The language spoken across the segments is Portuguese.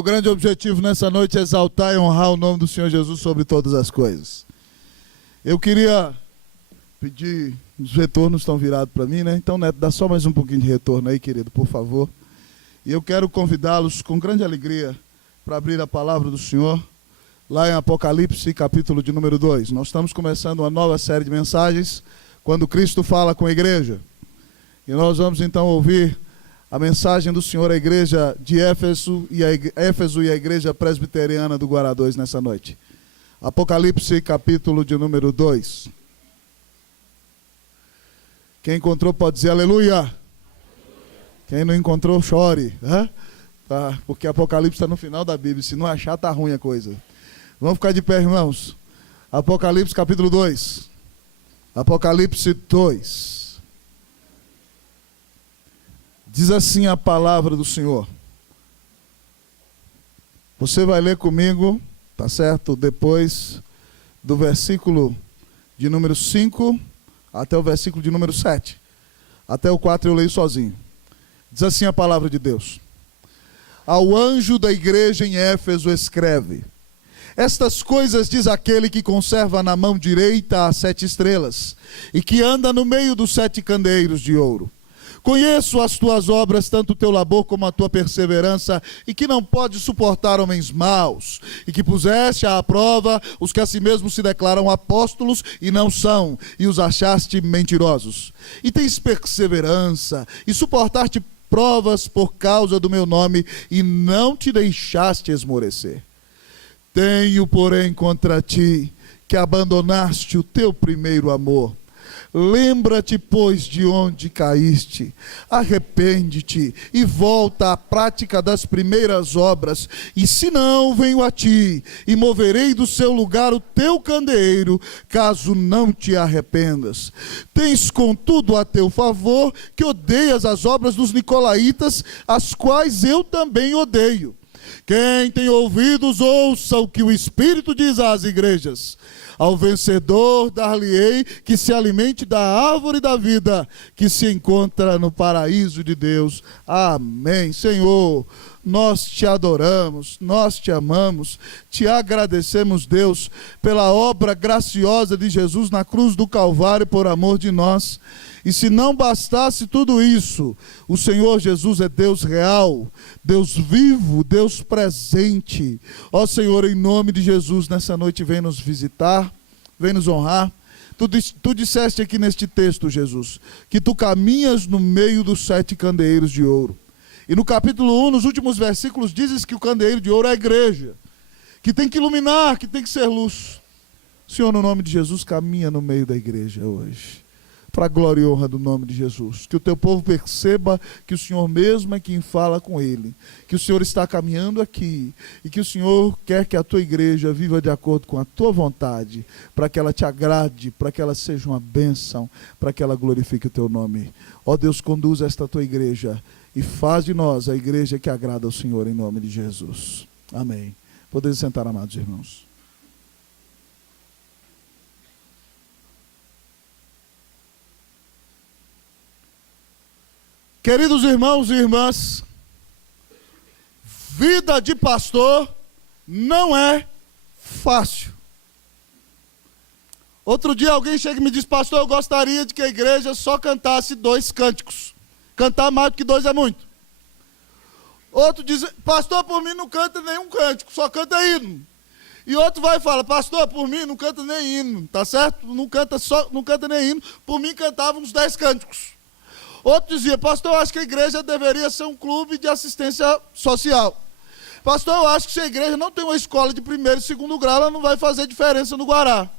O grande objetivo nessa noite é exaltar e honrar o nome do Senhor Jesus sobre todas as coisas. Eu queria pedir, os retornos estão virados para mim, né? Então, Neto, dá só mais um pouquinho de retorno aí, querido, por favor. E eu quero convidá-los com grande alegria para abrir a palavra do Senhor, lá em Apocalipse, capítulo de número 2. Nós estamos começando uma nova série de mensagens, quando Cristo fala com a igreja. E nós vamos então ouvir a mensagem do Senhor à igreja de Éfeso e a igreja presbiteriana do Guará 2 nessa noite. Apocalipse, capítulo de número 2. Quem encontrou pode dizer aleluia. Quem não encontrou, chore. Tá, porque Apocalipse está no final da Bíblia. Se não achar, tá ruim a coisa. Vamos ficar de pé, irmãos. Apocalipse, capítulo 2. Apocalipse 2. Diz assim a palavra do Senhor. Você vai ler comigo, tá certo? Depois do versículo de número 5 até o versículo de número 7. Até o 4 eu leio sozinho. Diz assim a palavra de Deus. Ao anjo da igreja em Éfeso escreve: estas coisas diz aquele que conserva na mão direita as 7 estrelas e que anda no meio dos 7 candeeiros de ouro. Conheço as tuas obras, tanto o teu labor como a tua perseverança, e que não podes suportar homens maus, e que puseste à prova os que a si mesmos se declaram apóstolos e não são, e os achaste mentirosos. E tens perseverança, e suportaste provas por causa do meu nome, e não te deixaste esmorecer. Tenho, porém, contra ti que abandonaste o teu primeiro amor. Lembra-te, pois, de onde caíste, arrepende-te e volta à prática das primeiras obras, e se não, venho a ti, e moverei do seu lugar o teu candeeiro, caso não te arrependas. Tens, contudo, a teu favor, que odeias as obras dos nicolaítas, as quais eu também odeio. Quem tem ouvidos, ouça o que o Espírito diz às igrejas. Ao vencedor dar-lhe-ei que se alimente da árvore da vida, que se encontra no paraíso de Deus. Amém. Senhor, nós te adoramos, nós te amamos, te agradecemos, Deus, pela obra graciosa de Jesus na cruz do Calvário por amor de nós. E se não bastasse tudo isso, o Senhor Jesus é Deus real, Deus vivo, Deus presente. Ó Senhor, em nome de Jesus, nessa noite vem nos visitar, vem nos honrar. Tu disseste aqui neste texto, Jesus, que tu caminhas no meio dos 7 candeeiros de ouro. E no capítulo 1, nos últimos versículos, dizes que o candeeiro de ouro é a igreja, que tem que iluminar, que tem que ser luz. Senhor, no nome de Jesus, caminha no meio da igreja hoje, para a glória e honra do nome de Jesus. Que o teu povo perceba que o Senhor mesmo é quem fala com ele, que o Senhor está caminhando aqui, e que o Senhor quer que a tua igreja viva de acordo com a tua vontade, para que ela te agrade, para que ela seja uma bênção, para que ela glorifique o teu nome. Ó Deus, conduz esta tua igreja e faz de nós a igreja que agrada ao Senhor, em nome de Jesus. Amém. Podem sentar, amados irmãos. Queridos irmãos e irmãs, vida de pastor não é fácil. Outro dia alguém chega e me diz: pastor, eu gostaria de que a igreja só cantasse 2 cânticos. Cantar mais do que 2 é muito. Outro diz: pastor, por mim não canta nenhum cântico, só canta hino. E outro vai e fala: pastor, por mim não canta nem hino, tá certo? Não canta nem hino, por mim cantava uns 10 cânticos. Outro dizia: pastor, eu acho que a igreja deveria ser um clube de assistência social. Pastor, eu acho que se a igreja não tem uma escola de 1º e 2º grau, ela não vai fazer diferença no Guará.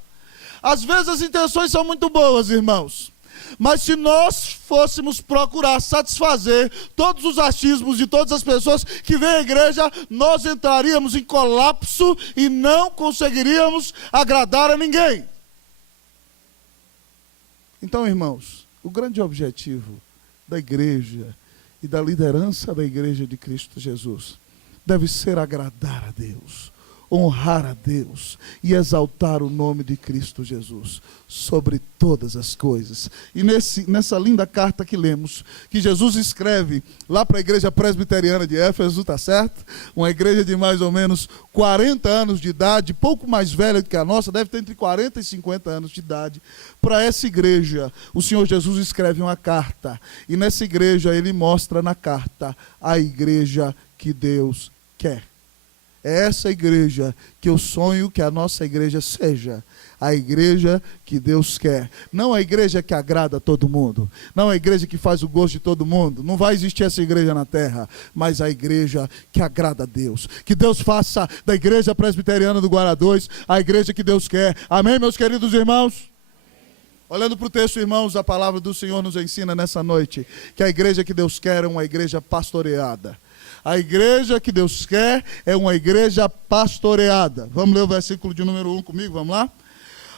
Às vezes as intenções são muito boas, irmãos. Mas se nós fôssemos procurar satisfazer todos os achismos de todas as pessoas que vêm à igreja, nós entraríamos em colapso e não conseguiríamos agradar a ninguém. Então, irmãos, o grande objetivo da igreja e da liderança da igreja de Cristo Jesus deve ser agradar a Deus, honrar a Deus e exaltar o nome de Cristo Jesus sobre todas as coisas. E nessa linda carta que lemos, que Jesus escreve lá para a igreja presbiteriana de Éfeso, tá certo? Uma igreja de mais ou menos 40 anos de idade, pouco mais velha do que a nossa, deve ter entre 40 e 50 anos de idade. Para essa igreja, o Senhor Jesus escreve uma carta. E nessa igreja, ele mostra na carta a igreja que Deus quer. É essa igreja que eu sonho que a nossa igreja seja. A igreja que Deus quer. Não a igreja que agrada a todo mundo. Não a igreja que faz o gosto de todo mundo. Não vai existir essa igreja na terra. Mas a igreja que agrada a Deus. Que Deus faça da igreja presbiteriana do Guará 2 a igreja que Deus quer. Amém, meus queridos irmãos? Olhando para o texto, irmãos, a palavra do Senhor nos ensina nessa noite que a igreja que Deus quer é uma igreja pastoreada. A igreja que Deus quer é uma igreja pastoreada. Vamos ler o versículo de número 1 comigo, vamos lá?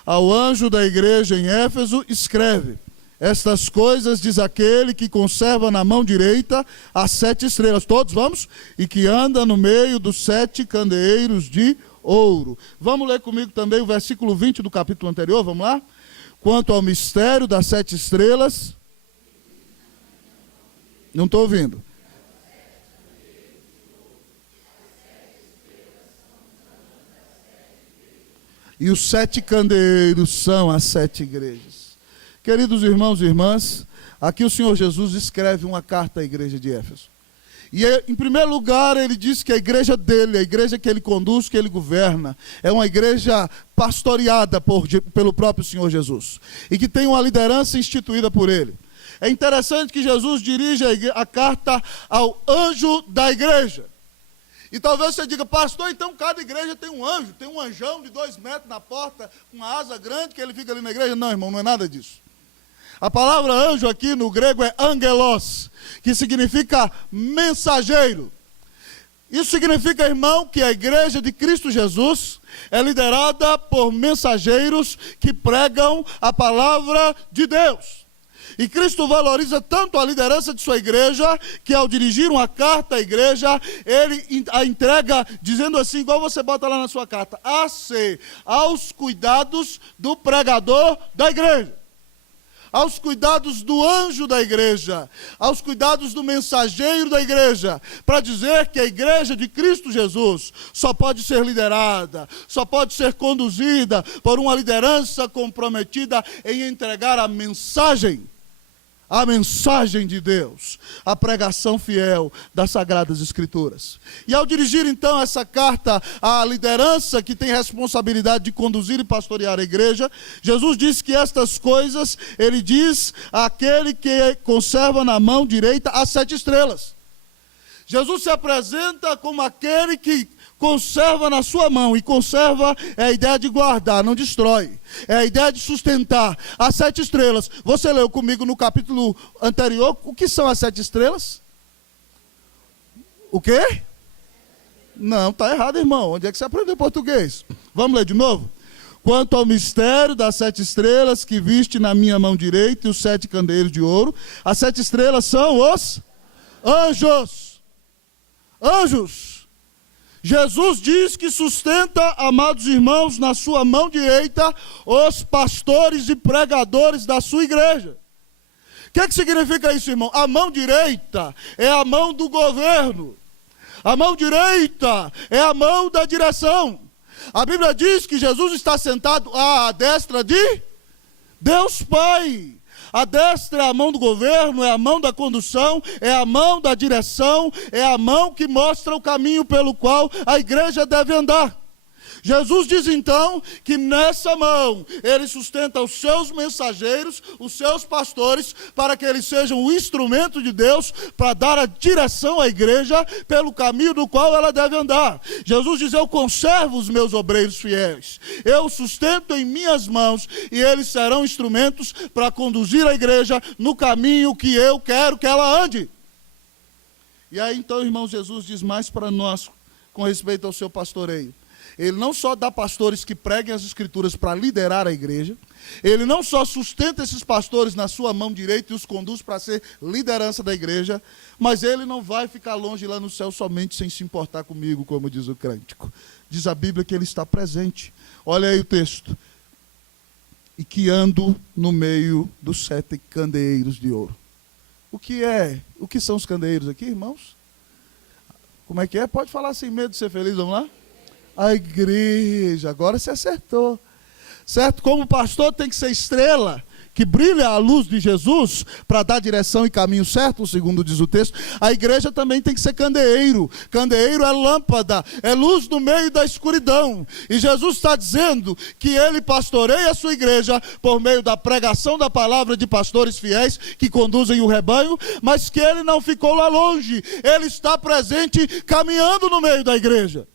Ao anjo da igreja em Éfeso escreve: estas coisas diz aquele que conserva na mão direita as 7 estrelas. Todos vamos? E que anda no meio dos 7 candeeiros de ouro. Vamos ler comigo também o versículo 20 do capítulo anterior, vamos lá? Quanto ao mistério das 7 estrelas... Não estou ouvindo. E os 7 candeeiros são as 7 igrejas. Queridos irmãos e irmãs, aqui o Senhor Jesus escreve uma carta à igreja de Éfeso. E em primeiro lugar ele diz que a igreja dele, a igreja que ele conduz, que ele governa, é uma igreja pastoreada pelo próprio Senhor Jesus. E que tem uma liderança instituída por ele. É interessante que Jesus dirige a carta ao anjo da igreja. E talvez você diga: pastor, então cada igreja tem um anjo, tem um anjão de 2 metros na porta, com uma asa grande que ele fica ali na igreja. Não, irmão, não é nada disso. A palavra anjo aqui no grego é angelos, que significa mensageiro. Isso significa, irmão, que a igreja de Cristo Jesus é liderada por mensageiros que pregam a palavra de Deus. E Cristo valoriza tanto a liderança de sua igreja, que ao dirigir uma carta à igreja, ele a entrega dizendo assim, igual você bota lá na sua carta: aos cuidados do pregador da igreja, aos cuidados do anjo da igreja, aos cuidados do mensageiro da igreja, para dizer que a igreja de Cristo Jesus só pode ser liderada, só pode ser conduzida por uma liderança comprometida em entregar a mensagem de Deus, a pregação fiel das Sagradas Escrituras. E ao dirigir então essa carta à liderança que tem responsabilidade de conduzir e pastorear a igreja, Jesus diz que estas coisas, ele diz àquele que conserva na mão direita as 7 estrelas. Jesus se apresenta como aquele que conserva na sua mão, e conserva é a ideia de guardar, não destrói, é a ideia de sustentar. As 7 estrelas, você leu comigo no capítulo anterior, o que são as 7 estrelas? O quê? Não, está errado, irmão, onde é que você aprendeu português? Vamos ler de novo? Quanto ao mistério das 7 estrelas que viste na minha mão direita e os 7 candeeiros de ouro, as 7 estrelas são os anjos. Anjos. Jesus diz que sustenta, amados irmãos, na sua mão direita, os pastores e pregadores da sua igreja. O que significa isso, irmão? A mão direita é a mão do governo. A mão direita é a mão da direção. A Bíblia diz que Jesus está sentado à destra de Deus Pai. A destra é a mão do governo, é a mão da condução, é a mão da direção, é a mão que mostra o caminho pelo qual a igreja deve andar. Jesus diz então que nessa mão ele sustenta os seus mensageiros, os seus pastores, para que eles sejam o instrumento de Deus para dar a direção à igreja pelo caminho do qual ela deve andar. Jesus diz: eu conservo os meus obreiros fiéis, eu sustento em minhas mãos e eles serão instrumentos para conduzir a igreja no caminho que eu quero que ela ande. E aí então, irmão, Jesus diz mais para nós com respeito ao seu pastoreio. Ele não só dá pastores que preguem as escrituras para liderar a igreja, ele não só sustenta esses pastores na sua mão direita e os conduz para ser liderança da igreja, mas ele não vai ficar longe lá no céu somente sem se importar comigo, como diz o cântico. Diz a Bíblia que ele está presente. Olha aí o texto. E que ando no meio dos 7 candeeiros de ouro. O que são os candeeiros aqui, irmãos? Como é que é? Pode falar sem medo de ser feliz, vamos lá? A igreja, agora se acertou. Certo? Como pastor tem que ser estrela, que brilha a luz de Jesus para dar direção e caminho certo, segundo diz o texto. A igreja também tem que ser candeeiro. Candeeiro é lâmpada, é luz no meio da escuridão. E Jesus está dizendo que ele pastoreia a sua igreja por meio da pregação da palavra de pastores fiéis que conduzem o rebanho, mas que ele não ficou lá longe. Ele está presente caminhando no meio da igreja.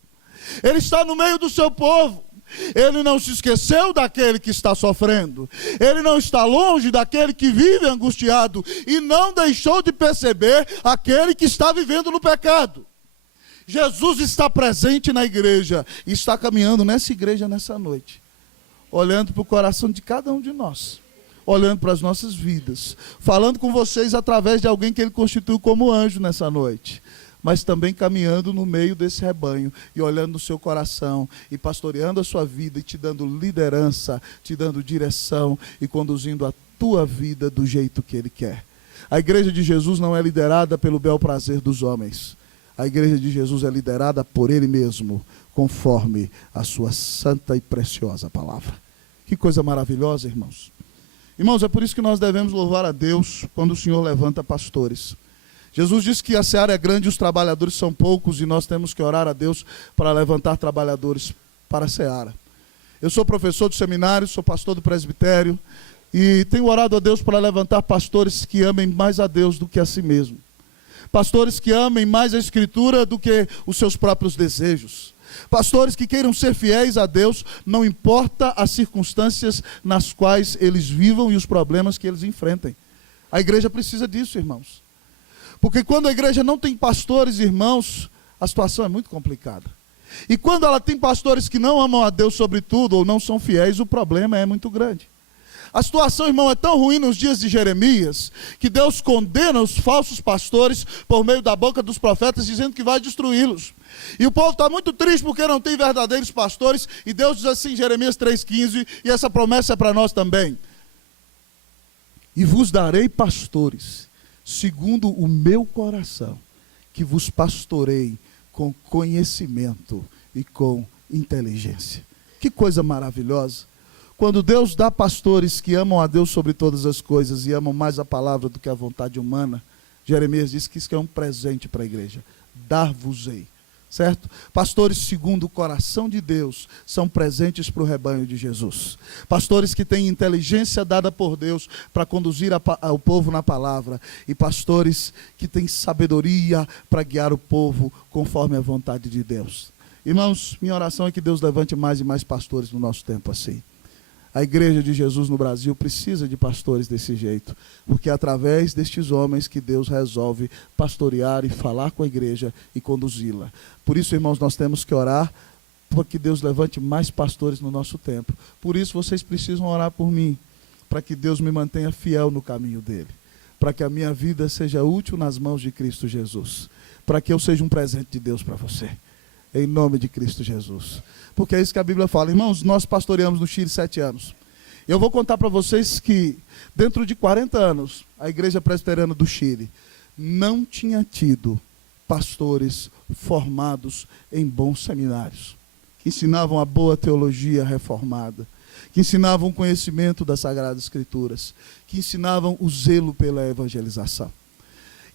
Ele está no meio do seu povo. Ele não se esqueceu daquele que está sofrendo. Ele não está longe daquele que vive angustiado. E não deixou de perceber aquele que está vivendo no pecado. Jesus está presente na igreja. E está caminhando nessa igreja nessa noite. Olhando para o coração de cada um de nós. Olhando para as nossas vidas. Falando com vocês através de alguém que ele constituiu como anjo nessa noite. Mas também caminhando no meio desse rebanho e olhando no seu coração e pastoreando a sua vida e te dando liderança, te dando direção e conduzindo a tua vida do jeito que ele quer. A igreja de Jesus não é liderada pelo bel prazer dos homens. A igreja de Jesus é liderada por ele mesmo, conforme a sua santa e preciosa palavra. Que coisa maravilhosa, irmãos. Irmãos, é por isso que nós devemos louvar a Deus quando o Senhor levanta pastores. Jesus disse que a seara é grande e os trabalhadores são poucos e nós temos que orar a Deus para levantar trabalhadores para a seara. Eu sou professor do seminário, sou pastor do presbitério e tenho orado a Deus para levantar pastores que amem mais a Deus do que a si mesmo. Pastores que amem mais a Escritura do que os seus próprios desejos. Pastores que queiram ser fiéis a Deus, não importa as circunstâncias nas quais eles vivam e os problemas que eles enfrentem. A igreja precisa disso, irmãos. Porque quando a igreja não tem pastores, irmãos, a situação é muito complicada. E quando ela tem pastores que não amam a Deus sobre tudo, ou não são fiéis, o problema é muito grande. A situação, irmão, é tão ruim nos dias de Jeremias, que Deus condena os falsos pastores por meio da boca dos profetas, dizendo que vai destruí-los. E o povo está muito triste porque não tem verdadeiros pastores, e Deus diz assim em Jeremias 3,15, e essa promessa é para nós também. E vos darei pastores, segundo o meu coração, que vos pastorei com conhecimento e com inteligência. Que coisa maravilhosa. Quando Deus dá pastores que amam a Deus sobre todas as coisas e amam mais a palavra do que a vontade humana, Jeremias diz que isso é um presente para a igreja. Dar-vos-ei. Certo? Pastores segundo o coração de Deus são presentes para o rebanho de Jesus. Pastores que têm inteligência dada por Deus para conduzir o povo na palavra. E pastores que têm sabedoria para guiar o povo conforme a vontade de Deus. Irmãos, minha oração é que Deus levante mais e mais pastores no nosso tempo assim. A igreja de Jesus no Brasil precisa de pastores desse jeito, porque é através destes homens que Deus resolve pastorear e falar com a igreja e conduzi-la. Por isso, irmãos, nós temos que orar para que Deus levante mais pastores no nosso tempo. Por isso, vocês precisam orar por mim, para que Deus me mantenha fiel no caminho dele, para que a minha vida seja útil nas mãos de Cristo Jesus, para que eu seja um presente de Deus para você. Em nome de Cristo Jesus. Porque é isso que a Bíblia fala. Irmãos, nós pastoreamos no Chile 7 anos. Eu vou contar para vocês que, dentro de 40 anos, a Igreja Presbiteriana do Chile não tinha tido pastores formados em bons seminários, que ensinavam a boa teologia reformada, que ensinavam o conhecimento das Sagradas Escrituras, que ensinavam o zelo pela evangelização.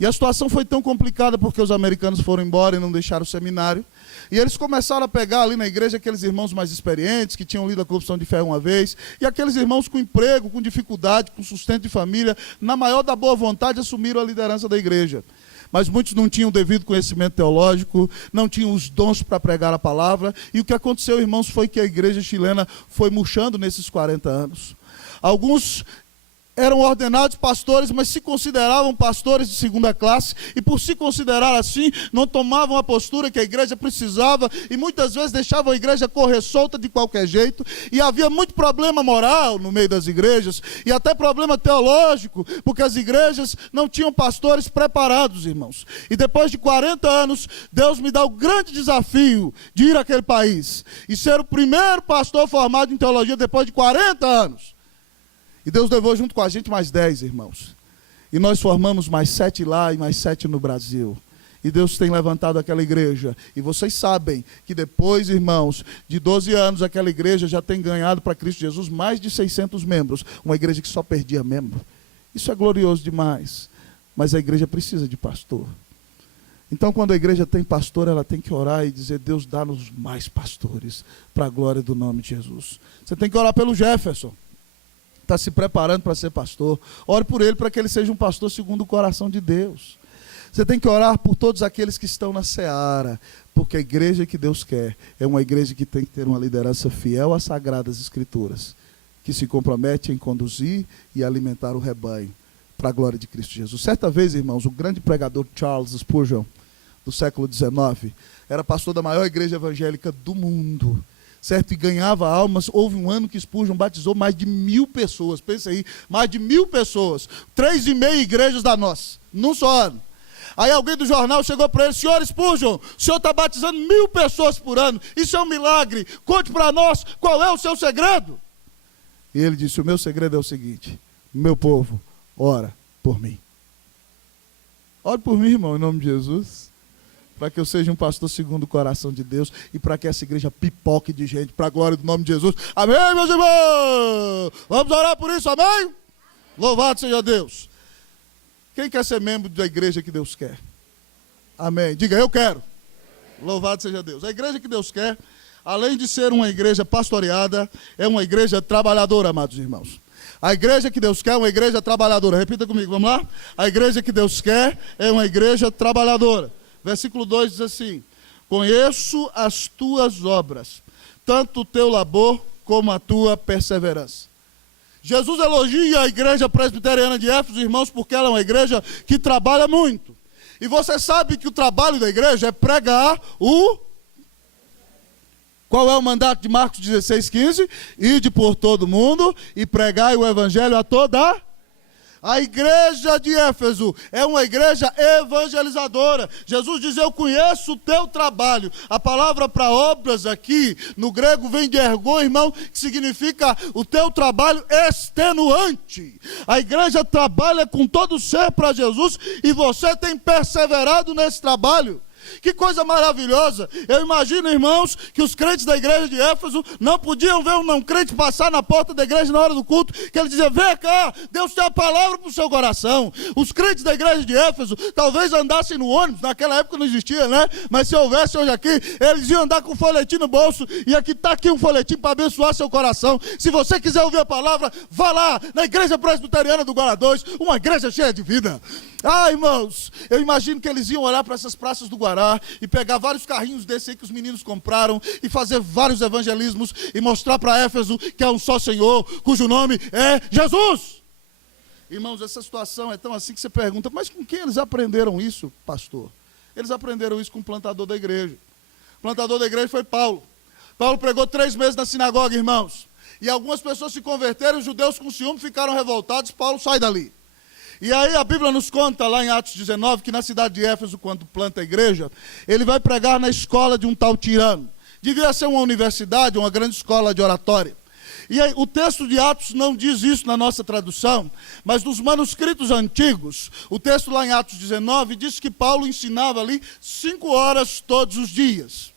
E a situação foi tão complicada porque os americanos foram embora e não deixaram o seminário. E eles começaram a pegar ali na igreja aqueles irmãos mais experientes, que tinham lido a Corrupção de Fé uma vez, e aqueles irmãos com emprego, com dificuldade, com sustento de família, na maior da boa vontade, assumiram a liderança da igreja. Mas muitos não tinham o devido conhecimento teológico, não tinham os dons para pregar a palavra. E o que aconteceu, irmãos, foi que a igreja chilena foi murchando nesses 40 anos. Alguns eram ordenados pastores, mas se consideravam pastores de segunda classe, e por se considerar assim, não tomavam a postura que a igreja precisava, e muitas vezes deixavam a igreja correr solta de qualquer jeito, e havia muito problema moral no meio das igrejas, e até problema teológico, porque as igrejas não tinham pastores preparados, irmãos. E depois de 40 anos, Deus me dá o grande desafio de ir àquele país, e ser o primeiro pastor formado em teologia depois de 40 anos. E Deus levou junto com a gente mais 10, irmãos. E nós formamos mais 7 lá e mais 7 no Brasil. E Deus tem levantado aquela igreja. E vocês sabem que depois, irmãos, de 12 anos, aquela igreja já tem ganhado para Cristo Jesus mais de 600 membros. Uma igreja que só perdia membro. Isso é glorioso demais. Mas a igreja precisa de pastor. Então, quando a igreja tem pastor, ela tem que orar e dizer: Deus, dá-nos mais pastores, para a glória do nome de Jesus. Você tem que orar pelo Jefferson. Está se preparando para ser pastor. Ore por ele para que ele seja um pastor segundo o coração de Deus. Você tem que orar por todos aqueles que estão na seara, porque a igreja que Deus quer é uma igreja que tem que ter uma liderança fiel às Sagradas Escrituras, que se compromete em conduzir e alimentar o rebanho para a glória de Cristo Jesus. Certa vez, irmãos, o grande pregador Charles Spurgeon, do século XIX, era pastor da maior igreja evangélica do mundo, certo? E ganhava almas. Houve um ano que Spurgeon batizou mais de 1000 pessoas. Pensa aí, mais de 1000 pessoas. 3,5 igrejas da nossa, num só ano. Aí alguém do jornal chegou para ele: senhor Spurgeon, o senhor está batizando 1000 pessoas por ano. Isso é um milagre. Conte para nós qual é o seu segredo. E ele disse: o meu segredo é o seguinte: meu povo, ora por mim. Ore por mim, irmão, em nome de Jesus. Para que eu seja um pastor segundo o coração de Deus e para que essa igreja pipoque de gente, para a glória do nome de Jesus. Amém, meus irmãos? Vamos orar por isso, amém? Louvado seja Deus. Quem quer ser membro da igreja que Deus quer? Amém. Diga: eu quero. Louvado seja Deus. A igreja que Deus quer, além de ser uma igreja pastoreada, é uma igreja trabalhadora, amados irmãos. A igreja que Deus quer é uma igreja trabalhadora. Repita comigo, vamos lá? A igreja que Deus quer é uma igreja trabalhadora. Versículo 2 diz assim: conheço as tuas obras, tanto o teu labor como a tua perseverança. Jesus elogia a igreja presbiteriana de Éfeso, irmãos, porque ela é uma igreja que trabalha muito. E você sabe que o trabalho da igreja é pregar o... Qual é o mandato de Marcos 16:15? Ide por todo mundo e pregai o evangelho a toda... A igreja de Éfeso é uma igreja evangelizadora. Jesus diz: eu conheço o teu trabalho. A palavra para obras aqui, no grego, vem de ergon, irmão, que significa o teu trabalho extenuante. A igreja trabalha com todo o ser para Jesus e você tem perseverado nesse trabalho. Que coisa maravilhosa. Eu imagino, irmãos, que os crentes da igreja de Éfeso não podiam ver um não crente passar na porta da igreja na hora do culto, que ele dizia: vem cá, Deus tem a palavra para o seu coração. Os crentes da igreja de Éfeso talvez andassem no ônibus, naquela época não existia, né? Mas se houvesse hoje aqui, eles iam andar com um folhetim no bolso, e aqui está aqui um folhetim para abençoar seu coração. Se você quiser ouvir a palavra, vá lá na igreja presbiteriana do Guará 2, uma igreja cheia de vida. Ah, irmãos, eu imagino que eles iam olhar para essas praças do Guará e pegar vários carrinhos desses aí que os meninos compraram e fazer vários evangelismos e mostrar para Éfeso que há um só Senhor, cujo nome é Jesus. Irmãos, essa situação é tão assim que você pergunta: mas com quem eles aprenderam isso, pastor? Eles aprenderam isso com o plantador da igreja. O plantador da igreja foi Paulo. Paulo pregou 3 meses na sinagoga, irmãos. E algumas pessoas se converteram, os judeus com ciúme ficaram revoltados. Paulo sai dali. E aí a Bíblia nos conta lá em Atos 19 que na cidade de Éfeso, quando planta a igreja, ele vai pregar na escola de um tal Tirano. Devia ser uma universidade, uma grande escola de oratória. E aí, o texto de Atos não diz isso na nossa tradução, mas nos manuscritos antigos, o texto lá em Atos 19 diz que Paulo ensinava ali 5 horas todos os dias.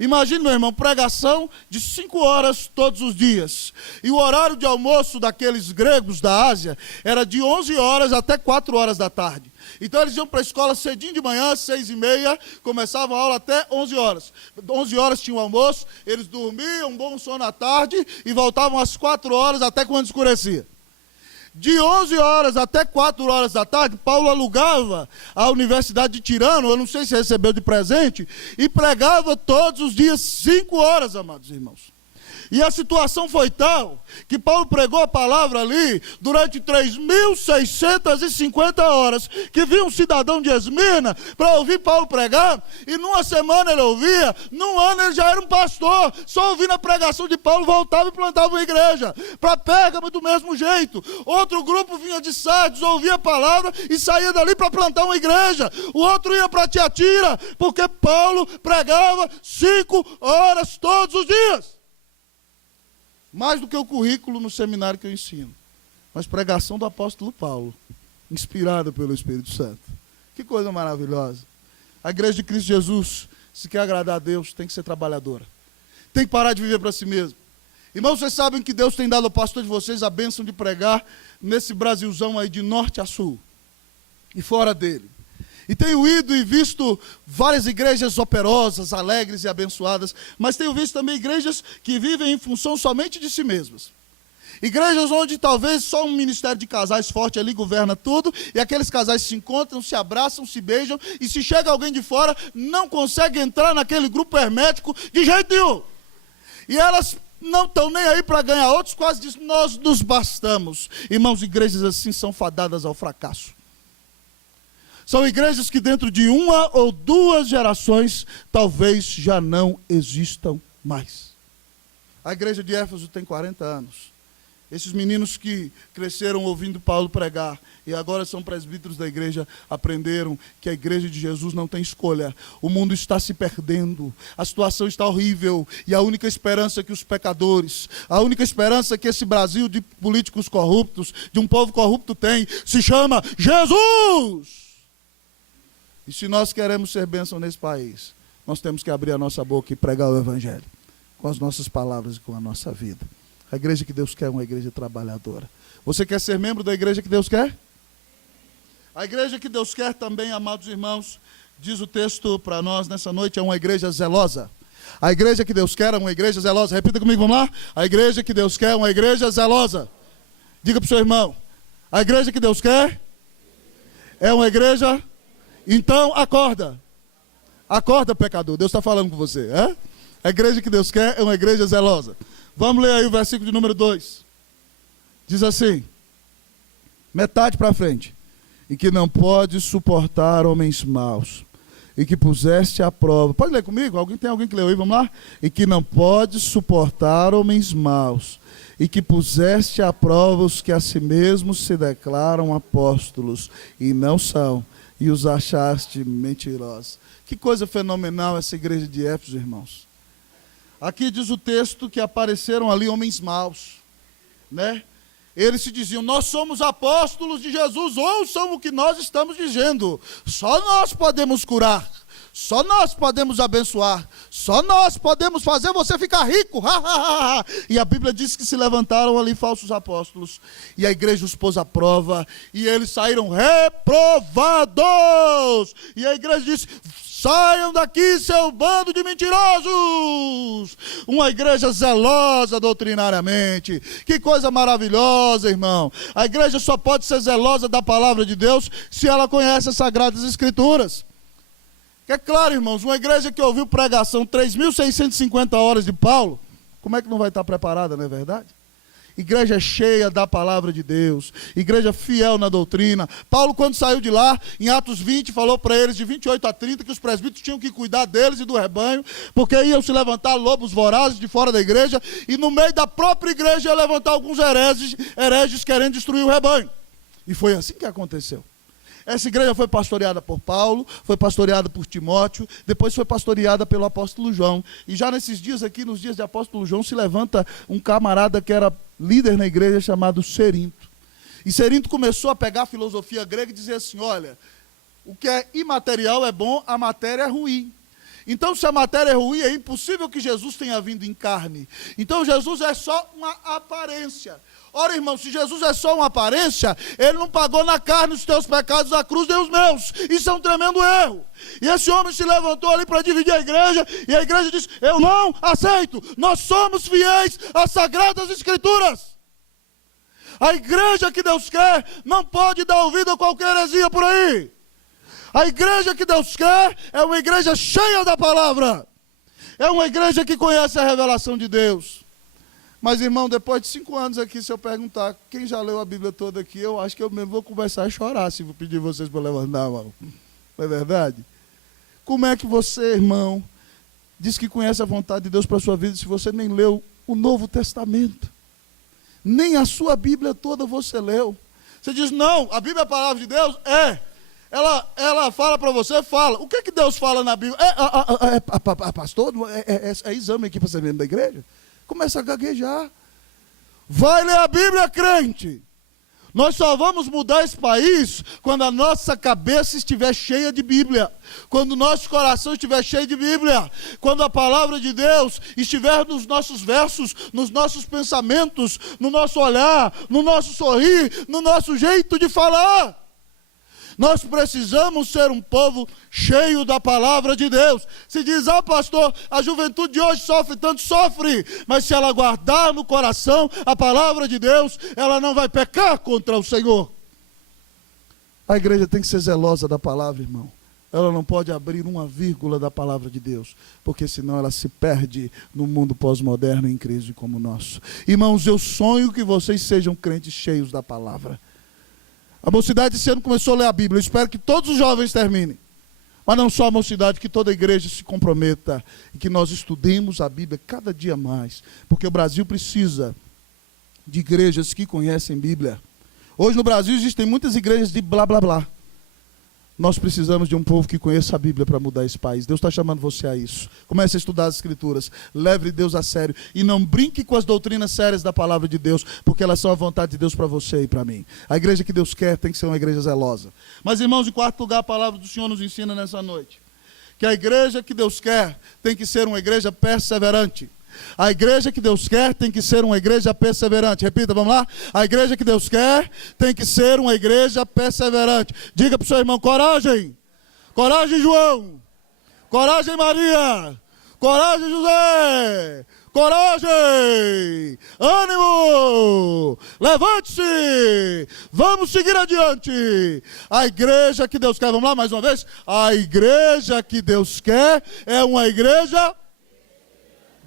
Imagine, meu irmão, pregação de 5 horas todos os dias. E o horário de almoço daqueles gregos da Ásia era de 11 horas até 4 horas da tarde. Então eles iam para a escola cedinho de manhã, 6h30, começavam a aula até 11 horas. 11 horas tinha o almoço, eles dormiam, um bom sono à tarde e voltavam às 4 horas até quando escurecia. De 11 horas até 4 horas da tarde, Paulo alugava a Universidade de Tirano, eu não sei se recebeu de presente, e pregava todos os dias 5 horas, amados irmãos. E a situação foi tal que Paulo pregou a palavra ali durante 3.650 horas, que vinha um cidadão de Esmirna para ouvir Paulo pregar, e numa semana ele ouvia, num ano ele já era um pastor, só ouvindo a pregação de Paulo, voltava e plantava uma igreja. Para Pérgamo do mesmo jeito, outro grupo vinha de Sardes, ouvia a palavra e saía dali para plantar uma igreja. O outro ia para Tiatira, porque Paulo pregava 5 horas todos os dias. Mais do que o currículo no seminário que eu ensino, mas pregação do apóstolo Paulo, inspirada pelo Espírito Santo. Que coisa maravilhosa. A igreja de Cristo Jesus, se quer agradar a Deus, tem que ser trabalhadora. Tem que parar de viver para si mesmo. Irmãos, vocês sabem que Deus tem dado ao pastor de vocês a bênção de pregar nesse Brasilzão aí de norte a sul e fora dele. E tenho ido e visto várias igrejas operosas, alegres e abençoadas, mas tenho visto também igrejas que vivem em função somente de si mesmas. Igrejas onde talvez só um ministério de casais forte ali governa tudo, e aqueles casais se encontram, se abraçam, se beijam, e se chega alguém de fora, não consegue entrar naquele grupo hermético de jeito nenhum. E elas não estão nem aí para ganhar outros, quase dizem, nós nos bastamos. Irmãos, igrejas assim são fadadas ao fracasso. São igrejas que dentro de 1 ou 2 gerações, talvez já não existam mais. A igreja de Éfeso tem 40 anos. Esses meninos que cresceram ouvindo Paulo pregar e agora são presbíteros da igreja, aprenderam que a igreja de Jesus não tem escolha. O mundo está se perdendo, a situação está horrível, e a única esperança que os pecadores, a única esperança que esse Brasil de políticos corruptos, de um povo corrupto tem, se chama Jesus. E se nós queremos ser bênção nesse país, nós temos que abrir a nossa boca e pregar o evangelho, com as nossas palavras e com a nossa vida. A igreja que Deus quer é uma igreja trabalhadora. Você quer ser membro da igreja que Deus quer? A igreja que Deus quer também, amados irmãos, diz o texto para nós nessa noite, é uma igreja zelosa. A igreja que Deus quer é uma igreja zelosa. Repita comigo, vamos lá? A igreja que Deus quer é uma igreja zelosa. Diga para o seu irmão, a igreja que Deus quer é uma igreja... Então, acorda. Acorda, pecador. Deus está falando com você. É? A igreja que Deus quer é uma igreja zelosa. Vamos ler aí o versículo de número 2. Diz assim, metade para frente. E que não pode suportar homens maus. E que puseste à prova. Pode ler comigo? Tem alguém que leu aí? Vamos lá? E que não pode suportar homens maus. E que puseste à prova os que a si mesmos se declaram apóstolos. E não são. E os achaste mentirosos. Que coisa fenomenal essa igreja de Éfeso, irmãos. Aqui diz o texto que apareceram ali homens maus, né? Eles se diziam, nós somos apóstolos de Jesus, ouçam o que nós estamos dizendo. Só nós podemos curar, só nós podemos abençoar, só nós podemos fazer você ficar rico. E a Bíblia diz que se levantaram ali falsos apóstolos, e a igreja os pôs à prova, e eles saíram reprovados. E a igreja disse, saiam daqui, seu bando de mentirosos. Uma igreja zelosa doutrinariamente. Que coisa maravilhosa, irmão. A igreja só pode ser zelosa da palavra de Deus se ela conhece as Sagradas Escrituras. É claro, irmãos, uma igreja que ouviu pregação 3.650 horas de Paulo, como é que não vai estar preparada, não é verdade? Igreja cheia da palavra de Deus, igreja fiel na doutrina. Paulo, quando saiu de lá, em Atos 20, falou para eles, de 28 a 30, que os presbíteros tinham que cuidar deles e do rebanho, porque iam se levantar lobos vorazes de fora da igreja, e no meio da própria igreja ia levantar alguns hereges querendo destruir o rebanho. E foi assim que aconteceu. Essa igreja foi pastoreada por Paulo, foi pastoreada por Timóteo, depois foi pastoreada pelo apóstolo João. E já nesses dias aqui, nos dias de apóstolo João, se levanta um camarada que era líder na igreja chamado Cerinto. E Cerinto começou a pegar a filosofia grega e dizer assim, olha, o que é imaterial é bom, a matéria é ruim. Então, se a matéria é ruim, é impossível que Jesus tenha vindo em carne. Então, Jesus é só uma aparência. Ora, irmão, se Jesus é só uma aparência, ele não pagou na carne os teus pecados da cruz, nem os meus. Isso é um tremendo erro. E esse homem se levantou ali para dividir a igreja, e a igreja disse, eu não aceito, nós somos fiéis às Sagradas Escrituras. A igreja que Deus quer não pode dar ouvido a qualquer heresia por aí. A igreja que Deus quer é uma igreja cheia da palavra. É uma igreja que conhece a revelação de Deus. Mas, irmão, depois de 5 anos aqui, se eu perguntar quem já leu a Bíblia toda aqui, eu acho que eu mesmo vou começar a chorar se eu pedir vocês para levantar a mão. Não é verdade? Como é que você, irmão, diz que conhece a vontade de Deus para a sua vida se você nem leu o Novo Testamento? Nem a sua Bíblia toda você leu. Você diz, não, a Bíblia é a palavra de Deus? É. Ela fala para você? Fala. O que é que Deus fala na Bíblia? Pastor, é exame aqui para ser membro da igreja? Começa a gaguejar. Vai ler a Bíblia, crente. Nós só vamos mudar esse país quando a nossa cabeça estiver cheia de Bíblia, quando o nosso coração estiver cheio de Bíblia, quando a palavra de Deus estiver nos nossos versos, nos nossos pensamentos, no nosso olhar, no nosso sorrir, no nosso jeito de falar. Nós precisamos ser um povo cheio da palavra de Deus. Se diz, pastor, a juventude de hoje sofre tanto, sofre. Mas se ela guardar no coração a palavra de Deus, ela não vai pecar contra o Senhor. A igreja tem que ser zelosa da palavra, irmão. Ela não pode abrir uma vírgula da palavra de Deus, porque senão ela se perde no mundo pós-moderno em crise como o nosso. Irmãos, eu sonho que vocês sejam crentes cheios da palavra. A mocidade esse ano começou a ler a Bíblia. Eu espero que todos os jovens terminem. Mas não só a mocidade, que toda a igreja se comprometa e que nós estudemos a Bíblia cada dia mais. Porque o Brasil precisa de igrejas que conhecem Bíblia. Hoje no Brasil existem muitas igrejas de blá blá blá. Nós precisamos de um povo que conheça a Bíblia para mudar esse país. Deus está chamando você a isso. Comece a estudar as Escrituras. Leve Deus a sério. E não brinque com as doutrinas sérias da palavra de Deus, porque elas são a vontade de Deus para você e para mim. A igreja que Deus quer tem que ser uma igreja zelosa. Mas, irmãos, em quarto lugar, a palavra do Senhor nos ensina nessa noite que a igreja que Deus quer tem que ser uma igreja perseverante. A igreja que Deus quer tem que ser uma igreja perseverante. Repita, vamos lá? A igreja que Deus quer tem que ser uma igreja perseverante. Diga para o seu irmão, coragem. Coragem, João. Coragem, Maria. Coragem, José. Coragem. Ânimo. Levante-se. Vamos seguir adiante. A igreja que Deus quer, vamos lá mais uma vez? A igreja que Deus quer é uma igreja...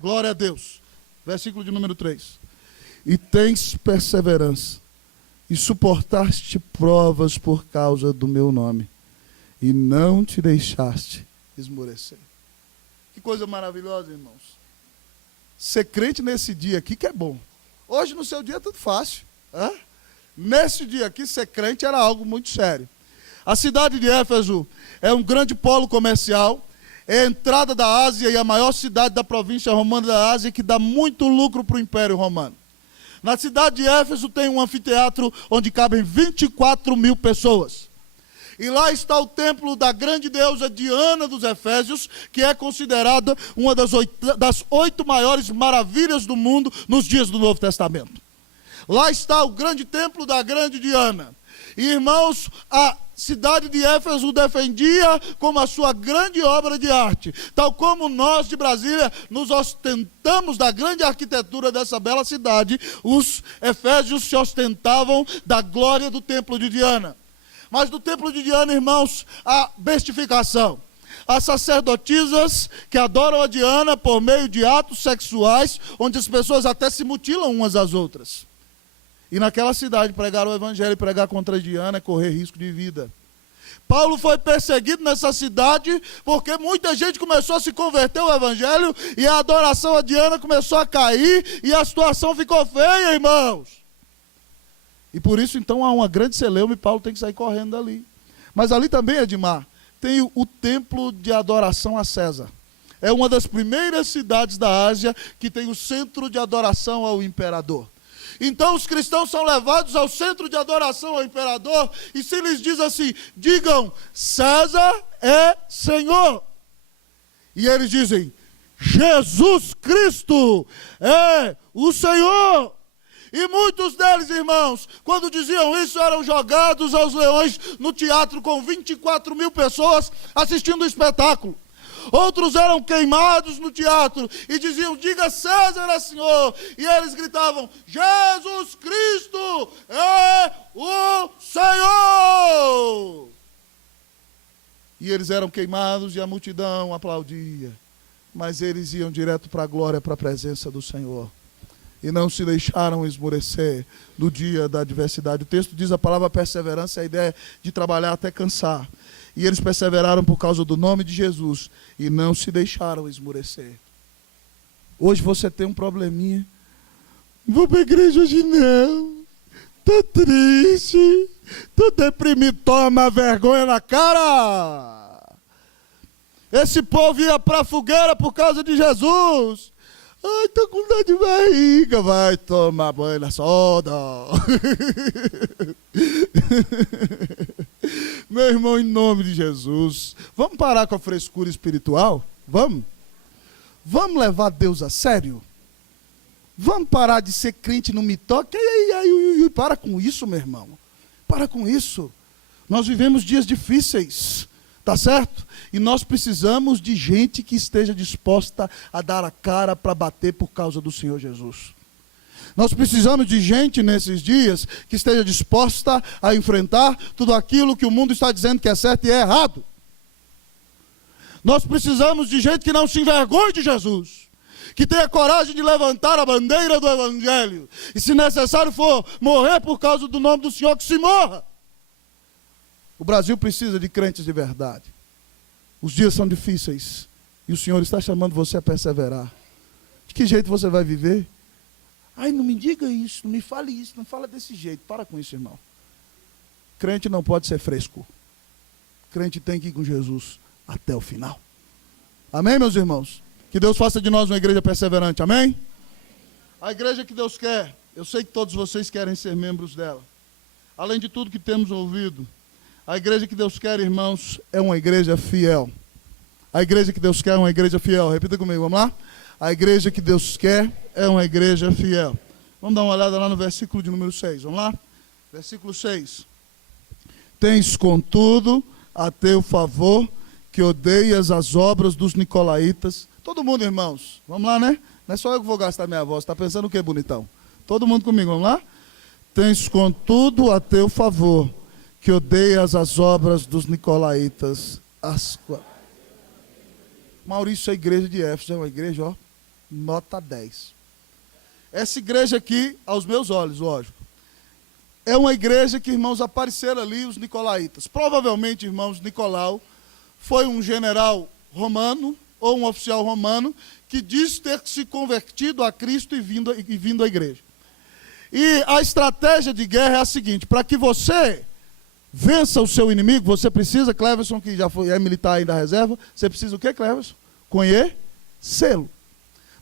Glória a Deus. Versículo de número 3. E tens perseverança, e suportaste provas por causa do meu nome, e não te deixaste esmorecer. Que coisa maravilhosa, irmãos. Ser crente nesse dia aqui que é bom. Hoje no seu dia é tudo fácil. Nesse dia aqui, ser crente era algo muito sério. A cidade de Éfeso é um grande polo comercial. É a entrada da Ásia e a maior cidade da província romana da Ásia, que dá muito lucro para o Império Romano. Na cidade de Éfeso tem um anfiteatro onde cabem 24 mil pessoas. E lá está o templo da grande deusa Diana dos Efésios, que é considerada uma das 8 maiores maravilhas do mundo nos dias do Novo Testamento. Lá está o grande templo da grande Diana. E, irmãos, a cidade de Éfeso defendia como a sua grande obra de arte. Tal como nós de Brasília nos ostentamos da grande arquitetura dessa bela cidade, os efésios se ostentavam da glória do templo de Diana. Mas do templo de Diana, irmãos, a bestificação. As sacerdotisas que adoram a Diana por meio de atos sexuais, onde as pessoas até se mutilam umas às outras. E naquela cidade, pregar o evangelho e pregar contra a Diana é correr risco de vida. Paulo foi perseguido nessa cidade porque muita gente começou a se converter ao evangelho e a adoração a Diana começou a cair e a situação ficou feia, irmãos. E por isso, então, há uma grande celeuma e Paulo tem que sair correndo dali. Mas ali também, Edmar, tem o templo de adoração a César. É uma das primeiras cidades da Ásia que tem o centro de adoração ao imperador. Então os cristãos são levados ao centro de adoração ao imperador, e se lhes diz assim, digam, César é Senhor. E eles dizem, Jesus Cristo é o Senhor. E muitos deles, irmãos, quando diziam isso, eram jogados aos leões no teatro com 24 mil pessoas assistindo o espetáculo. Outros eram queimados no teatro e diziam, diga César é Senhor. E eles gritavam, Jesus Cristo é o Senhor. E eles eram queimados e a multidão aplaudia. Mas eles iam direto para a glória, para a presença do Senhor. e não se deixaram esmorecer no dia da adversidade. O texto diz a palavra perseverança, a ideia de trabalhar até cansar. E eles perseveraram por causa do nome de Jesus e não se deixaram esmorecer. Hoje você tem um probleminha. Não vou para a igreja hoje não. Tô triste. Tô deprimido. Toma vergonha na cara. Esse povo ia para a fogueira por causa de Jesus. Ai, tô com dor de barriga. Vai tomar banho na soda. Meu irmão, em nome de Jesus, vamos parar com a frescura espiritual? Vamos? Vamos levar Deus a sério? Vamos parar de ser crente no me toque? Para com isso, meu irmão. Para com isso. Nós vivemos dias difíceis, tá certo? E nós precisamos de gente que esteja disposta a dar a cara para bater por causa do Senhor Jesus. Nós precisamos de gente nesses dias que esteja disposta a enfrentar tudo aquilo que o mundo está dizendo que é certo e é errado. Nós precisamos de gente que não se envergonhe de Jesus, que tenha coragem de levantar a bandeira do Evangelho. E se necessário for morrer por causa do nome do Senhor, que se morra. O Brasil precisa de crentes de verdade. Os dias são difíceis e o Senhor está chamando você a perseverar. De que jeito você vai viver? Ai, não me diga isso, não me fale isso, não fala desse jeito. Para com isso, irmão. Crente não pode ser fresco. Crente tem que ir com Jesus até o final. Amém, meus irmãos? Que Deus faça de nós uma igreja perseverante, amém? A igreja que Deus quer, eu sei que todos vocês querem ser membros dela. Além de tudo que temos ouvido, a igreja que Deus quer, irmãos, é uma igreja fiel. A igreja que Deus quer é uma igreja fiel. Repita comigo, vamos lá? A igreja que Deus quer é uma igreja fiel. Vamos dar uma olhada lá no versículo de número 6. Vamos lá? Versículo 6. Tens, contudo, a teu favor que odeias as obras dos nicolaítas. Todo mundo, irmãos. Vamos lá, né? Não é só eu que vou gastar minha voz. Está pensando o que, bonitão? Todo mundo comigo, vamos lá? Tens, contudo, a teu favor que odeias as obras dos nicolaítas. Maurício, a igreja de Éfeso é uma igreja, ó, nota 10. Essa igreja aqui, aos meus olhos, lógico, é uma igreja que, irmãos, apareceram ali os nicolaítas. Provavelmente, irmãos, Nicolau foi um general romano ou um oficial romano que diz ter se convertido a Cristo e vindo à igreja. E a estratégia de guerra é a seguinte: para que você vença o seu inimigo, você precisa, Cleverson, que já é militar aí da reserva, você precisa o quê, Cleverson? Conhecê-lo.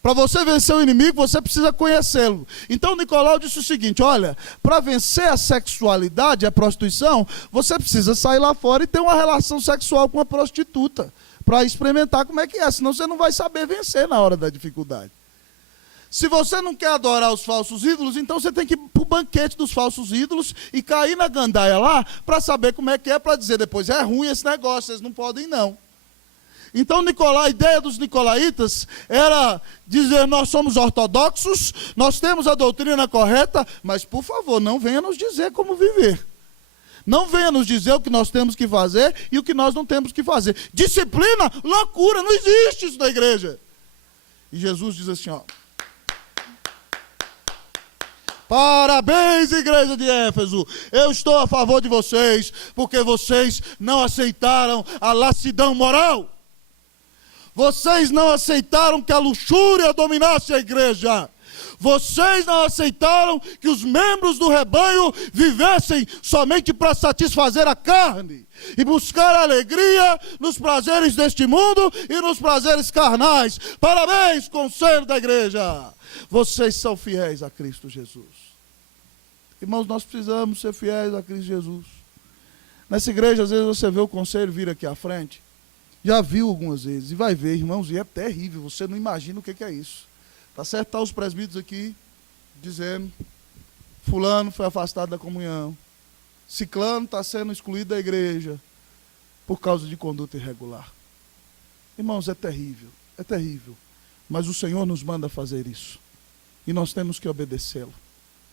Para você vencer o inimigo, você precisa conhecê-lo. Então, Nicolau disse o seguinte: olha, para vencer a sexualidade, a prostituição, você precisa sair lá fora e ter uma relação sexual com uma prostituta, para experimentar como é que é, senão você não vai saber vencer na hora da dificuldade. Se você não quer adorar os falsos ídolos, então você tem que ir para o banquete dos falsos ídolos e cair na gandaia lá para saber como é que é, para dizer depois, é ruim esse negócio, vocês não podem não. Então a ideia dos nicolaítas era dizer: nós somos ortodoxos, nós temos a doutrina correta, mas por favor, não venha nos dizer como viver. Não venha nos dizer o que nós temos que fazer e o que nós não temos que fazer. Disciplina, loucura, não existe isso na igreja. E Jesus diz assim, ó: parabéns, igreja de Éfeso, eu estou a favor de vocês, porque vocês não aceitaram a lassidão moral. Vocês não aceitaram que a luxúria dominasse a igreja. Vocês não aceitaram que os membros do rebanho vivessem somente para satisfazer a carne e buscar alegria nos prazeres deste mundo e nos prazeres carnais. Parabéns, conselho da igreja. Vocês são fiéis a Cristo Jesus. Irmãos, nós precisamos ser fiéis a Cristo Jesus. Nessa igreja, às vezes você vê o conselho vir aqui à frente. Já viu algumas vezes, e vai ver, irmãos, e é terrível, você não imagina o que é isso. Está certo? Está os presbíteros aqui, dizendo, fulano foi afastado da comunhão, ciclano está sendo excluído da igreja, por causa de conduta irregular. Irmãos, é terrível, mas o Senhor nos manda fazer isso, e nós temos que obedecê-lo.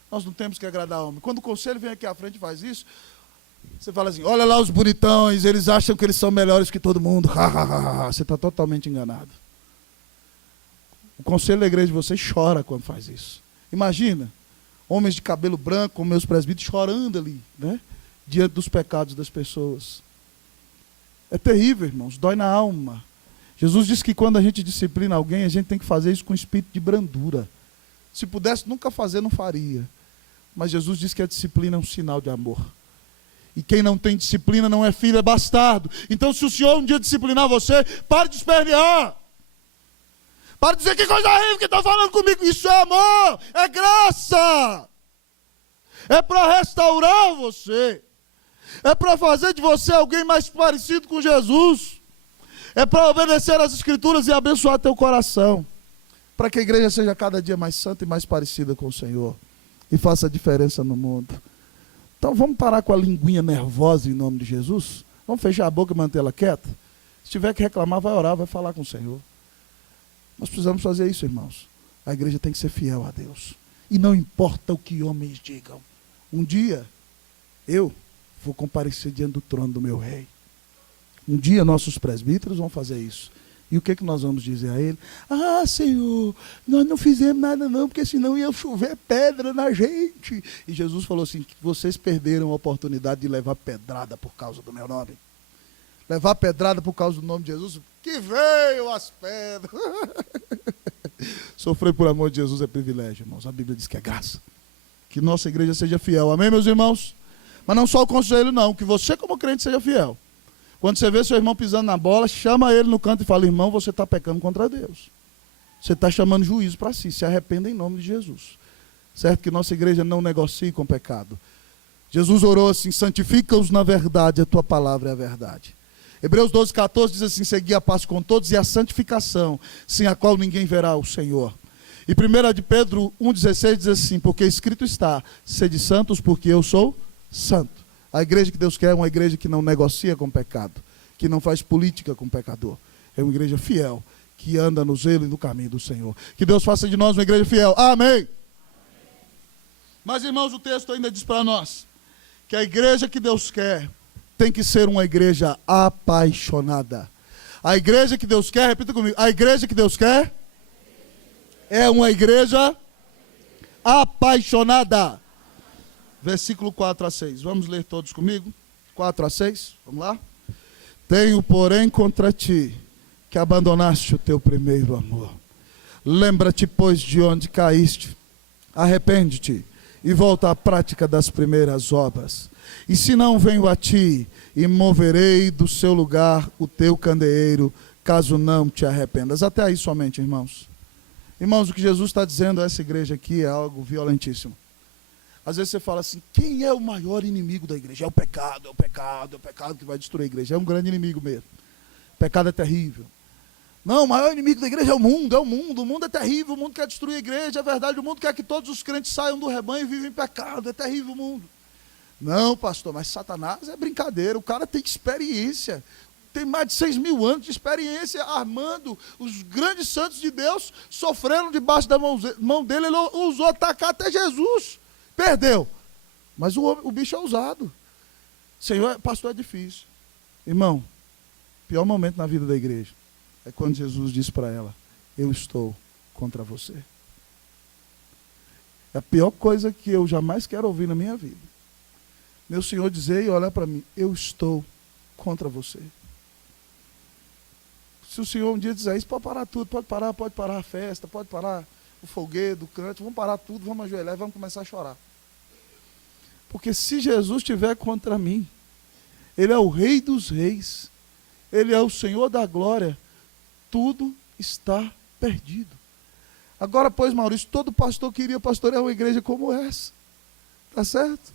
Nós não temos que agradar homem. Quando o conselho vem aqui à frente e faz isso, você fala assim: olha lá os bonitões, eles acham que eles são melhores que todo mundo. Você está totalmente enganado. O conselho da igreja de vocês chora quando faz isso. Imagina, homens de cabelo branco, como meus presbíteros, chorando ali, né? Diante dos pecados das pessoas. É terrível, irmãos, dói na alma. Jesus disse que quando a gente disciplina alguém, a gente tem que fazer isso com espírito de brandura. Se pudesse nunca fazer, não faria. Mas Jesus disse que a disciplina é um sinal de amor. E quem não tem disciplina não é filho, é bastardo. Então, se o Senhor um dia disciplinar você, pare de espernear. Para de dizer que coisa horrível que está falando comigo. Isso é amor, é graça. É para restaurar você. É para fazer de você alguém mais parecido com Jesus. É para obedecer às Escrituras e abençoar teu coração. Para que a igreja seja cada dia mais santa e mais parecida com o Senhor. E faça a diferença no mundo. Então vamos parar com a linguinha nervosa em nome de Jesus? Vamos fechar a boca e manter ela quieta? Se tiver que reclamar, vai orar, vai falar com o Senhor. Nós precisamos fazer isso, irmãos. A igreja tem que ser fiel a Deus. E não importa o que homens digam. Um dia, eu vou comparecer diante do trono do meu rei. Um dia nossos presbíteros vão fazer isso. E o que nós vamos dizer a ele? Ah, Senhor, nós não fizemos nada não, porque senão ia chover pedra na gente. E Jesus falou assim, que vocês perderam a oportunidade de levar pedrada por causa do meu nome. Levar pedrada por causa do nome de Jesus, que veio as pedras. Sofrer por amor de Jesus é privilégio, irmãos. A Bíblia diz que é graça. Que nossa igreja seja fiel, amém, meus irmãos? Mas não só o conselho não, que você como crente seja fiel. Quando você vê seu irmão pisando na bola, chama ele no canto e fala, irmão, você está pecando contra Deus. Você está chamando juízo para si, se arrependa em nome de Jesus. Certo que nossa igreja não negocie com pecado. Jesus orou assim, santifica-os na verdade, a tua palavra é a verdade. Hebreus 12:14 diz assim, segui a paz com todos e a santificação, sem a qual ninguém verá o Senhor. E 1 de Pedro 1,16 diz assim, porque escrito está, sede santos porque eu sou santo. A igreja que Deus quer é uma igreja que não negocia com pecado, que não faz política com pecador. É uma igreja fiel, que anda no zelo e no caminho do Senhor. Que Deus faça de nós uma igreja fiel. Amém. Mas, irmãos, o texto ainda diz para nós que a igreja que Deus quer tem que ser uma igreja apaixonada. A igreja que Deus quer, repita comigo, a igreja que Deus quer é uma igreja apaixonada. Versículo 4 a 6. Vamos ler todos comigo? 4 a 6, vamos lá? Tenho, porém, contra ti, que abandonaste o teu primeiro amor. Lembra-te, pois, de onde caíste. Arrepende-te e volta à prática das primeiras obras. E se não venho a ti, e moverei do seu lugar o teu candeeiro, caso não te arrependas. Até aí somente, irmãos. Irmãos, o que Jesus está dizendo a essa igreja aqui é algo violentíssimo. Às vezes você fala assim, quem é o maior inimigo da igreja? É o pecado, é o pecado, é o pecado que vai destruir a igreja. É um grande inimigo mesmo. O pecado é terrível. Não, o maior inimigo da igreja é o mundo, o mundo é terrível, o mundo quer destruir a igreja, é verdade, o mundo quer que todos os crentes saiam do rebanho e vivem em pecado, é terrível o mundo. Não, pastor, mas Satanás é brincadeira, o cara tem experiência, tem mais de 6.000 anos de experiência armando, os grandes santos de Deus sofreram debaixo da mão dele, ele usou atacar até Jesus. Perdeu. Mas o bicho é ousado. Senhor, pastor, é difícil. Irmão, pior momento na vida da igreja é quando Jesus diz para ela, eu estou contra você. É a pior coisa que eu jamais quero ouvir na minha vida. Meu Senhor dizer e olhar para mim, eu estou contra você. Se o Senhor um dia dizer isso, pode parar tudo, pode parar a festa, pode parar o folguedo, o canto, vamos parar tudo, vamos ajoelhar e vamos começar a chorar. Porque se Jesus estiver contra mim, Ele é o Rei dos Reis, Ele é o Senhor da glória, tudo está perdido. Agora, pois, Maurício, todo pastor queria pastorear uma igreja como essa, tá certo?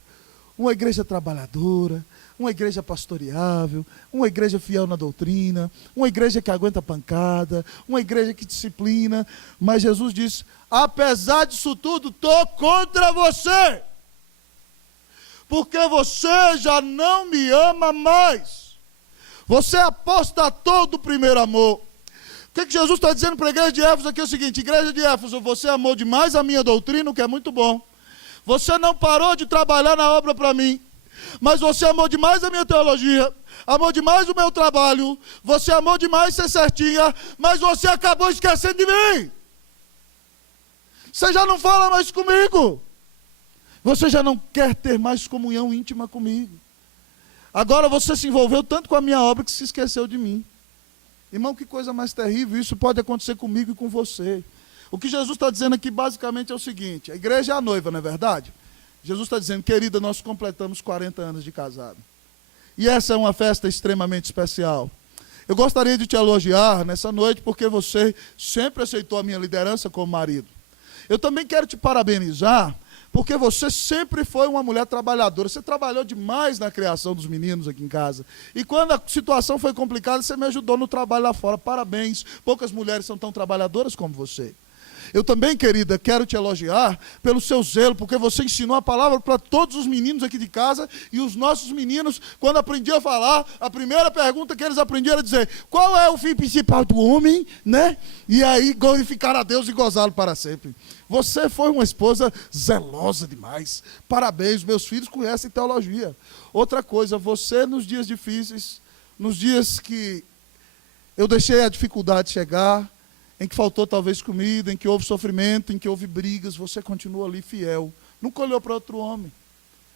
Uma igreja trabalhadora, uma igreja pastoreável, uma igreja fiel na doutrina, uma igreja que aguenta pancada, uma igreja que disciplina, mas Jesus disse, apesar disso tudo, estou contra você, porque você já não me ama mais, você apostatou do primeiro amor. O que Jesus está dizendo para a igreja de Éfeso aqui é o seguinte, igreja de Éfeso, você amou demais a minha doutrina, o que é muito bom, você não parou de trabalhar na obra para mim, mas você amou demais a minha teologia, amou demais o meu trabalho, você amou demais ser certinha, mas você acabou esquecendo de mim. Você já não fala mais comigo. Você já não quer ter mais comunhão íntima comigo. Agora você se envolveu tanto com a minha obra que se esqueceu de mim. Irmão, que coisa mais terrível. Isso pode acontecer comigo e com você. O que Jesus está dizendo aqui basicamente é o seguinte: a igreja é a noiva, não é verdade? Jesus está dizendo: querida, nós completamos 40 anos de casado. E essa é uma festa extremamente especial. Eu gostaria de te elogiar nessa noite porque você sempre aceitou a minha liderança como marido. Eu também quero te parabenizar porque você sempre foi uma mulher trabalhadora. Você trabalhou demais na criação dos meninos aqui em casa. E quando a situação foi complicada, você me ajudou no trabalho lá fora. Parabéns. Poucas mulheres são tão trabalhadoras como você. Eu também, querida, quero te elogiar pelo seu zelo, porque você ensinou a palavra para todos os meninos aqui de casa, e os nossos meninos, quando aprendiam a falar, a primeira pergunta que eles aprendiam era dizer: qual é o fim principal do homem, né? E aí glorificar a Deus e gozá-lo para sempre. Você foi uma esposa zelosa demais. Parabéns, meus filhos conhecem teologia. Outra coisa, você nos dias difíceis, nos dias que eu deixei a dificuldade chegar, em que faltou talvez comida, em que houve sofrimento, em que houve brigas, você continua ali fiel. Nunca olhou para outro homem.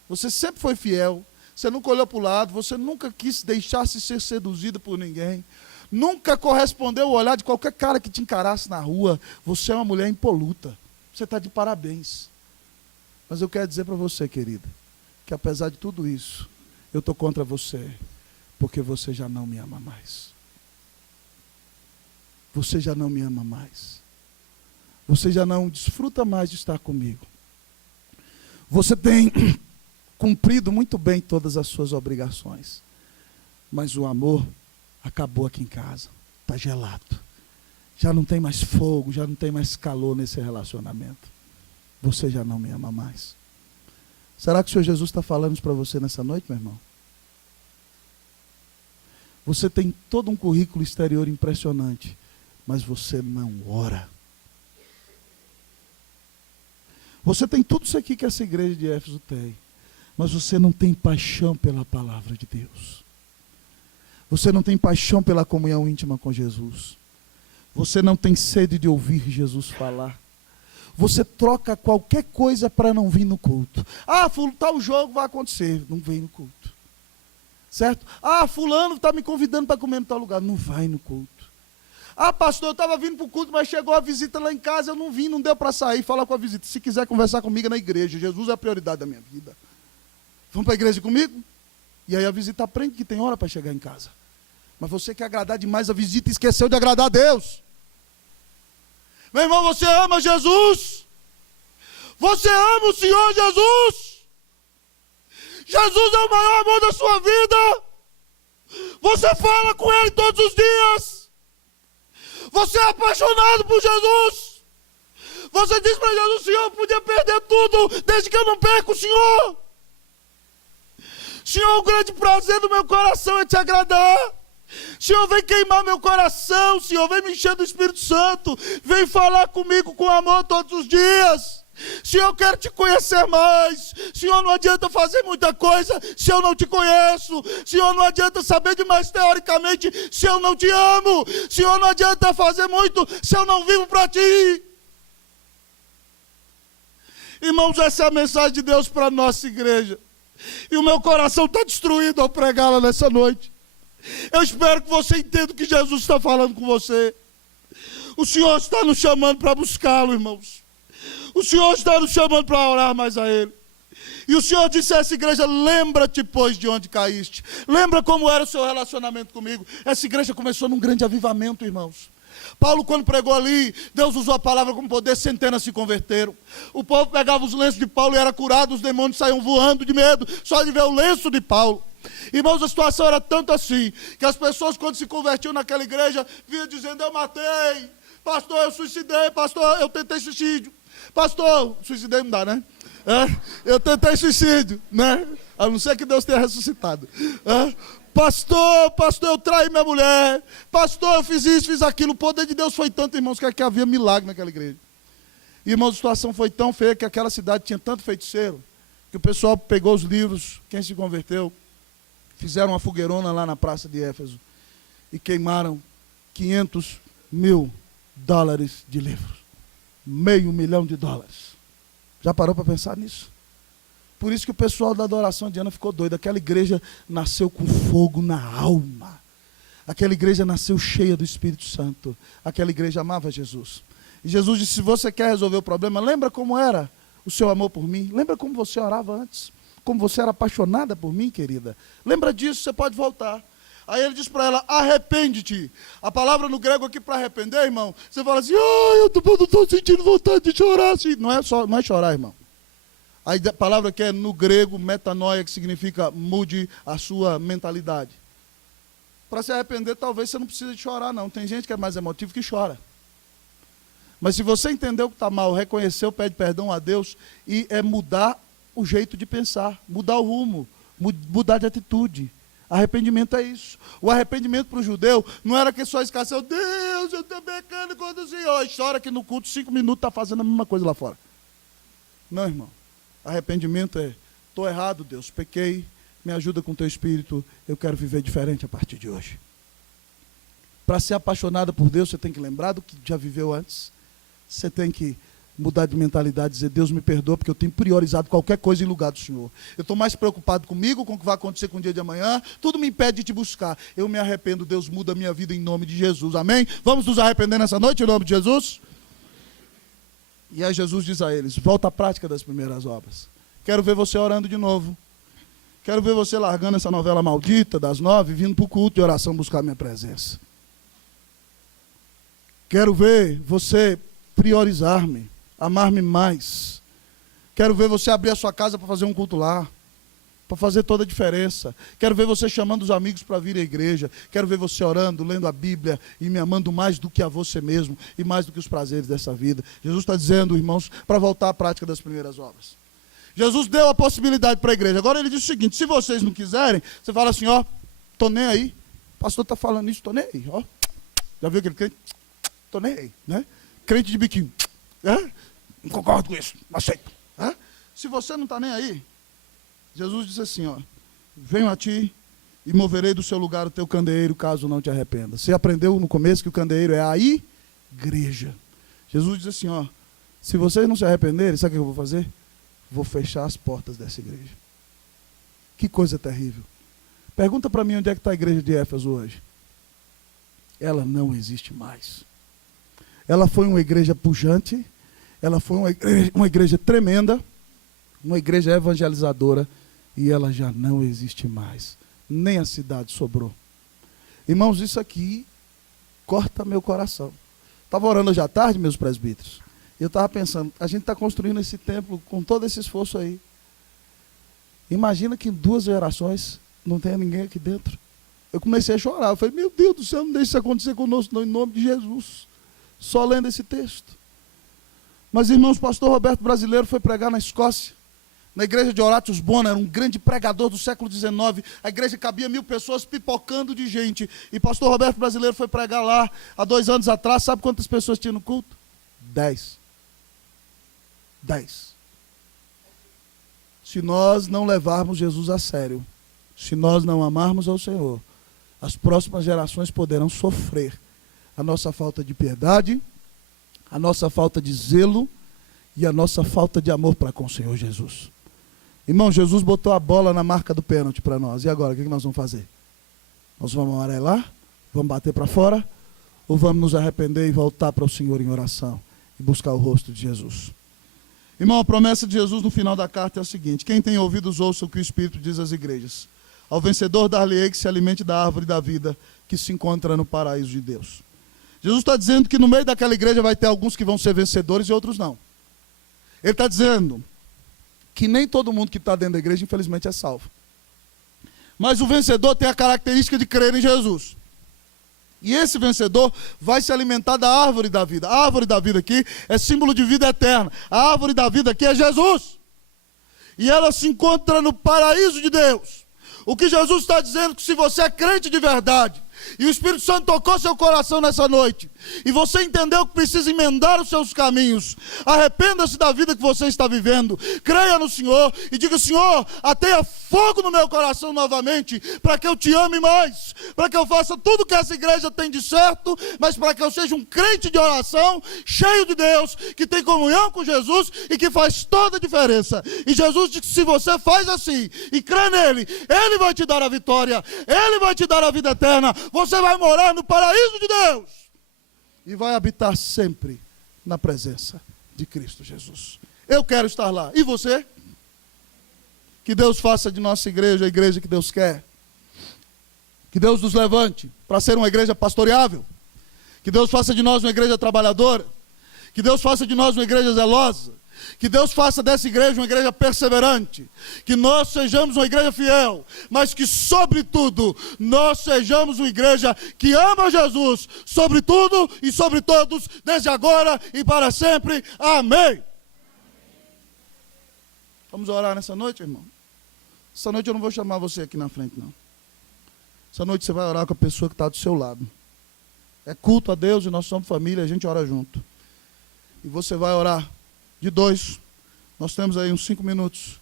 Você sempre foi fiel. Você nunca olhou para o lado, você nunca quis deixar-se ser seduzida por ninguém. Nunca correspondeu ao olhar de qualquer cara que te encarasse na rua. Você é uma mulher impoluta. Você está de parabéns. Mas eu quero dizer para você, querida, que apesar de tudo isso, eu estou contra você, porque você já não me ama mais. Você já não me ama mais. Você já não desfruta mais de estar comigo. Você tem cumprido muito bem todas as suas obrigações. Mas o amor acabou aqui em casa. Está gelado. Já não tem mais fogo, já não tem mais calor nesse relacionamento. Você já não me ama mais. Será que o Senhor Jesus está falando isso para você nessa noite, meu irmão? Você tem todo um currículo exterior impressionante, mas você não ora. Você tem tudo isso aqui que essa igreja de Éfeso tem, mas você não tem paixão pela palavra de Deus. Você não tem paixão pela comunhão íntima com Jesus. Você não tem sede de ouvir Jesus falar. Você troca qualquer coisa para não vir no culto. Ah, tal jogo vai acontecer, não vem no culto. Certo? Ah, fulano está me convidando para comer em tal lugar, não vai no culto. Ah, pastor, eu estava vindo para o culto, mas chegou a visita lá em casa, eu não vim, não deu para sair. Fala com a visita. Se quiser conversar comigo é na igreja, Jesus é a prioridade da minha vida. Vamos para a igreja comigo? E aí a visita aprende que tem hora para chegar em casa. Mas você quer agradar demais a visita e esqueceu de agradar a Deus. Meu irmão, você ama Jesus? Você ama o Senhor Jesus? Jesus é o maior amor da sua vida. Você fala com Ele todos os dias. Você é apaixonado por Jesus. Você diz para Jesus: Senhor, eu podia perder tudo, desde que eu não perco o Senhor. Senhor, o grande prazer do meu coração é te agradar. Senhor, vem queimar meu coração. Senhor, vem me encher do Espírito Santo. Vem falar comigo com amor todos os dias. Senhor, eu quero te conhecer mais. Senhor, não adianta fazer muita coisa se eu não te conheço. Senhor, não adianta saber demais teoricamente se eu não te amo. Senhor, não adianta fazer muito se eu não vivo para ti. Irmãos, essa é a mensagem de Deus para a nossa igreja. E o meu coração está destruído ao pregá-la nessa noite. Eu espero que você entenda o que Jesus está falando com você. O Senhor está nos chamando para buscá-lo, irmãos. O Senhor está nos chamando para orar mais a Ele. E o Senhor disse a essa igreja: lembra-te, pois, de onde caíste. Lembra como era o seu relacionamento comigo. Essa igreja começou num grande avivamento, irmãos. Paulo, quando pregou ali, Deus usou a palavra com poder, centenas se converteram. O povo pegava os lenços de Paulo e era curado, os demônios saíam voando de medo, só de ver o lenço de Paulo. Irmãos, a situação era tanto assim, que as pessoas, quando se convertiam naquela igreja, vinham dizendo: eu matei, pastor, eu suicidei, pastor, eu tentei suicídio. Pastor, suicidei não dá, né? Eu tentei suicídio, né? A não ser que Deus tenha ressuscitado. Pastor, eu traí minha mulher. Pastor, eu fiz isso, fiz aquilo. O poder de Deus foi tanto, irmãos, que havia milagre naquela igreja. Irmãos, a situação foi tão feia que aquela cidade tinha tanto feiticeiro, que o pessoal pegou os livros, quem se converteu, fizeram uma fogueirona lá na praça de Éfeso e queimaram $500 mil de livros. $500 mil. Já parou para pensar nisso? Por isso que o pessoal da adoração de Ana ficou doido. Aquela igreja nasceu com fogo na alma. Aquela igreja nasceu cheia do Espírito Santo. Aquela igreja amava Jesus. E Jesus disse, se você quer resolver o problema, lembra como era o seu amor por mim? Lembra como você orava antes? Como você era apaixonada por mim, querida? Lembra disso, você pode voltar. Aí ele diz para ela, arrepende-te. A palavra no grego aqui para arrepender, irmão, você fala assim, eu não estou sentindo vontade de chorar. Assim. Não é chorar, irmão. A palavra que é no grego, metanoia, que significa mude a sua mentalidade. Para se arrepender, talvez você não precise de chorar, não. Tem gente que é mais emotivo que chora. Mas se você entendeu que está mal, reconheceu, pede perdão a Deus e mudar o jeito de pensar, mudar o rumo, mudar de atitude. Arrependimento é isso. O arrependimento para o judeu não era que só escasseu, Deus, eu estou pecando contra o Senhor. E chora que no culto 5 minutos está fazendo a mesma coisa lá fora. Não, irmão. Arrependimento é, estou errado, Deus, pequei, me ajuda com o teu espírito, eu quero viver diferente a partir de hoje. Para ser apaixonada por Deus, você tem que lembrar do que já viveu antes. Você tem que mudar de mentalidade, dizer, Deus me perdoa, porque eu tenho priorizado qualquer coisa em lugar do Senhor. Eu estou mais preocupado comigo, com o que vai acontecer com o dia de amanhã, tudo me impede de te buscar. Eu me arrependo, Deus muda a minha vida em nome de Jesus, amém? Vamos nos arrepender nessa noite em nome de Jesus? E aí Jesus diz a eles, volta à prática das primeiras obras. Quero ver você orando de novo. Quero ver você largando essa novela maldita das 9, vindo para o culto de oração buscar a minha presença. Quero ver você priorizar-me, amar-me mais. Quero ver você abrir a sua casa para fazer um culto lá, para fazer toda a diferença. Quero ver você chamando os amigos para vir à igreja. Quero ver você orando, lendo a Bíblia e me amando mais do que a você mesmo e mais do que os prazeres dessa vida. Jesus está dizendo, irmãos, para voltar à prática das primeiras obras. Jesus deu a possibilidade para a igreja. Agora ele diz o seguinte, se vocês não quiserem, você fala assim, ó, estou nem aí. O pastor está falando isso, estou nem aí. Ó. Já viu aquele crente? Estou nem aí, né? Crente de biquinho. Não concordo com isso, não aceito. Se você não está nem aí, Jesus disse assim, ó, venho a ti e moverei do seu lugar o teu candeeiro, caso não te arrependa. Você aprendeu no começo que o candeeiro é a igreja. Jesus disse assim, ó, se vocês não se arrependerem, sabe o que eu vou fazer? Vou fechar as portas dessa igreja. Que coisa terrível. Pergunta para mim onde é que está a igreja de Éfeso hoje. Ela não existe mais. Ela foi uma igreja pujante, ela foi uma igreja tremenda, uma igreja evangelizadora, e ela já não existe mais. Nem a cidade sobrou. Irmãos, isso aqui corta meu coração. Estava orando hoje à tarde, meus presbíteros, e eu estava pensando, a gente está construindo esse templo com todo esse esforço aí. Imagina que em 2 gerações não tenha ninguém aqui dentro. Eu comecei a chorar, eu falei, meu Deus do céu, não deixe isso acontecer conosco, não, em nome de Jesus. Só lendo esse texto. Mas, irmãos, o pastor Roberto Brasileiro foi pregar na Escócia, na igreja de Horatius Bonar, era um grande pregador do século XIX. A igreja cabia 1000 pessoas pipocando de gente. E pastor Roberto Brasileiro foi pregar lá há 2 anos atrás. Sabe quantas pessoas tinha no culto? 10. 10. Se nós não levarmos Jesus a sério, se nós não amarmos ao Senhor, as próximas gerações poderão sofrer a nossa falta de piedade, a nossa falta de zelo e a nossa falta de amor para com o Senhor Jesus. Irmão, Jesus botou a bola na marca do pênalti para nós. E agora, o que nós vamos fazer? Nós vamos amarelar? Vamos bater para fora? Ou vamos nos arrepender e voltar para o Senhor em oração e buscar o rosto de Jesus? Irmão, a promessa de Jesus no final da carta é a seguinte: quem tem ouvidos ouça o que o Espírito diz às igrejas. Ao vencedor dar-lhe-ei que se alimente da árvore da vida que se encontra no paraíso de Deus. Jesus está dizendo que no meio daquela igreja vai ter alguns que vão ser vencedores e outros não. Ele está dizendo que nem todo mundo que está dentro da igreja, infelizmente, é salvo. Mas o vencedor tem a característica de crer em Jesus. E esse vencedor vai se alimentar da árvore da vida. A árvore da vida aqui é símbolo de vida eterna. A árvore da vida aqui é Jesus. E ela se encontra no paraíso de Deus. O que Jesus está dizendo é que se você é crente de verdade, e o Espírito Santo tocou seu coração nessa noite, e você entendeu que precisa emendar os seus caminhos, arrependa-se da vida que você está vivendo, creia no Senhor e diga: Senhor, ateia fogo no meu coração novamente, para que eu te ame mais, para que eu faça tudo que essa igreja tem de certo, mas para que eu seja um crente de oração, cheio de Deus, que tem comunhão com Jesus e que faz toda a diferença. E Jesus disse que se você faz assim e crê nele, ele vai te dar a vitória, ele vai te dar a vida eterna, você vai morar no paraíso de Deus e vai habitar sempre na presença de Cristo Jesus. Eu quero estar lá. E você? Que Deus faça de nossa igreja a igreja que Deus quer. Que Deus nos levante para ser uma igreja pastoreável. Que Deus faça de nós uma igreja trabalhadora. Que Deus faça de nós uma igreja zelosa. Que Deus faça dessa igreja uma igreja perseverante. Que nós sejamos uma igreja fiel. Mas que, sobretudo, nós sejamos uma igreja que ama Jesus. Sobre tudo e sobre todos, desde agora e para sempre. Amém. Vamos orar nessa noite, irmão? Essa noite eu não vou chamar você aqui na frente, não. Essa noite você vai orar com a pessoa que está do seu lado. É culto a Deus e nós somos família, a gente ora junto. E você vai orar de dois. Nós temos aí uns 5 minutos.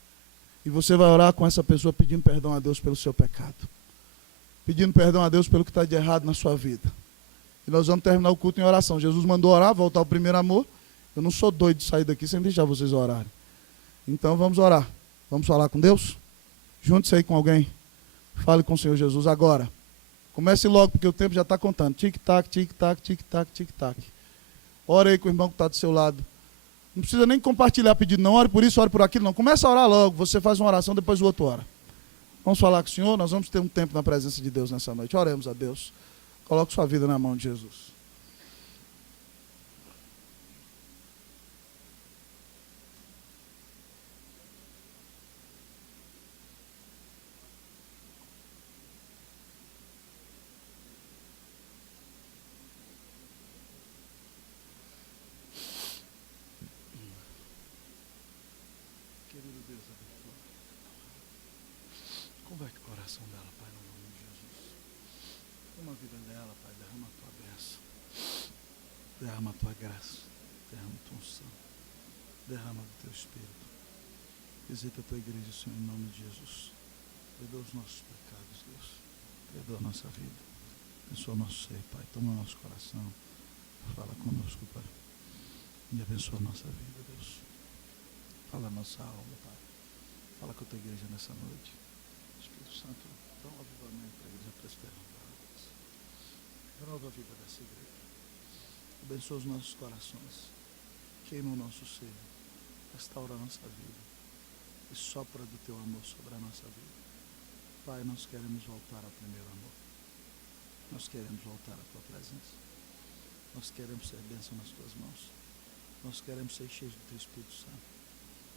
E você vai orar com essa pessoa pedindo perdão a Deus pelo seu pecado. Pedindo perdão a Deus pelo que está de errado na sua vida. E nós vamos terminar o culto em oração. Jesus mandou orar, voltar ao primeiro amor. Eu não sou doido de sair daqui sem deixar vocês orarem. Então vamos orar. Vamos falar com Deus? Junte-se aí com alguém. Fale com o Senhor Jesus agora. Comece logo, porque o tempo já está contando. Tic-tac, tic-tac, tic-tac, tic-tac. Ore aí com o irmão que está do seu lado. Não precisa nem compartilhar pedido, não. Ore por isso, ore por aquilo, não. Começa a orar logo. Você faz uma oração, depois o outro ora. Vamos falar com o Senhor. Nós vamos ter um tempo na presença de Deus nessa noite. Oremos a Deus. Coloque sua vida na mão de Jesus. Converte o coração dela, Pai, no nome de Jesus. Toma a vida dela, Pai, derrama a tua bênção. Derrama a tua graça. Derrama a tua unção. Derrama o teu Espírito. Visita a tua igreja, Senhor, em nome de Jesus. Perdoa os nossos pecados, Deus. Perdoa a nossa vida. Abençoa o nosso ser, Pai. Toma o nosso coração. Fala conosco, Pai. E abençoa a nossa vida, Deus. Fala a nossa alma, Pai. Fala com a tua igreja nessa noite. Espírito Santo, dá um avivamento para a igreja presbiteriana. Renova a vida dessa igreja. Abençoa os nossos corações. Queima o nosso ser. Restaura a nossa vida. E sopra do teu amor sobre a nossa vida. Pai, nós queremos voltar ao primeiro amor. Nós queremos voltar à tua presença. Nós queremos ser bênção nas tuas mãos. Nós queremos ser cheios do teu Espírito Santo.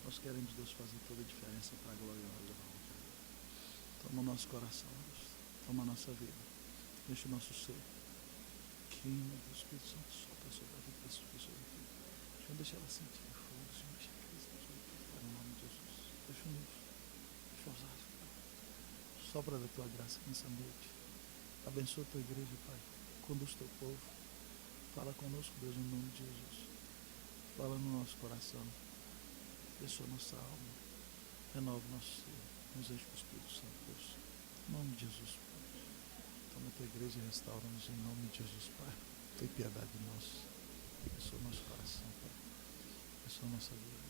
Nós queremos, Deus, fazer toda a diferença para a glória e a honra da tua vida. Toma o nosso coração, Deus. Toma a nossa vida. Enche o nosso ser. Queima do Espírito Santo, sopra sobre a vida dessas pessoas aqui. Senhor, deixa ela sentir o fogo. Senhor, deixa a Cristo no nome de Jesus. Deixa unir. Deixa ousar. Sopra da tua graça nessa noite. Abençoa a tua igreja, Pai. Conduz o teu povo. Fala conosco, Deus, em nome de Jesus. Fala no nosso coração. Abençoa nossa alma. Renova o nosso ser. Nos enche com o Espírito Santo, Deus. Em nome de Jesus, Pai. Toma a tua igreja e restaura-nos em nome de Jesus, Pai. Tem piedade de nós. Abençoa o nosso coração, Pai. Abençoa a nossa vida.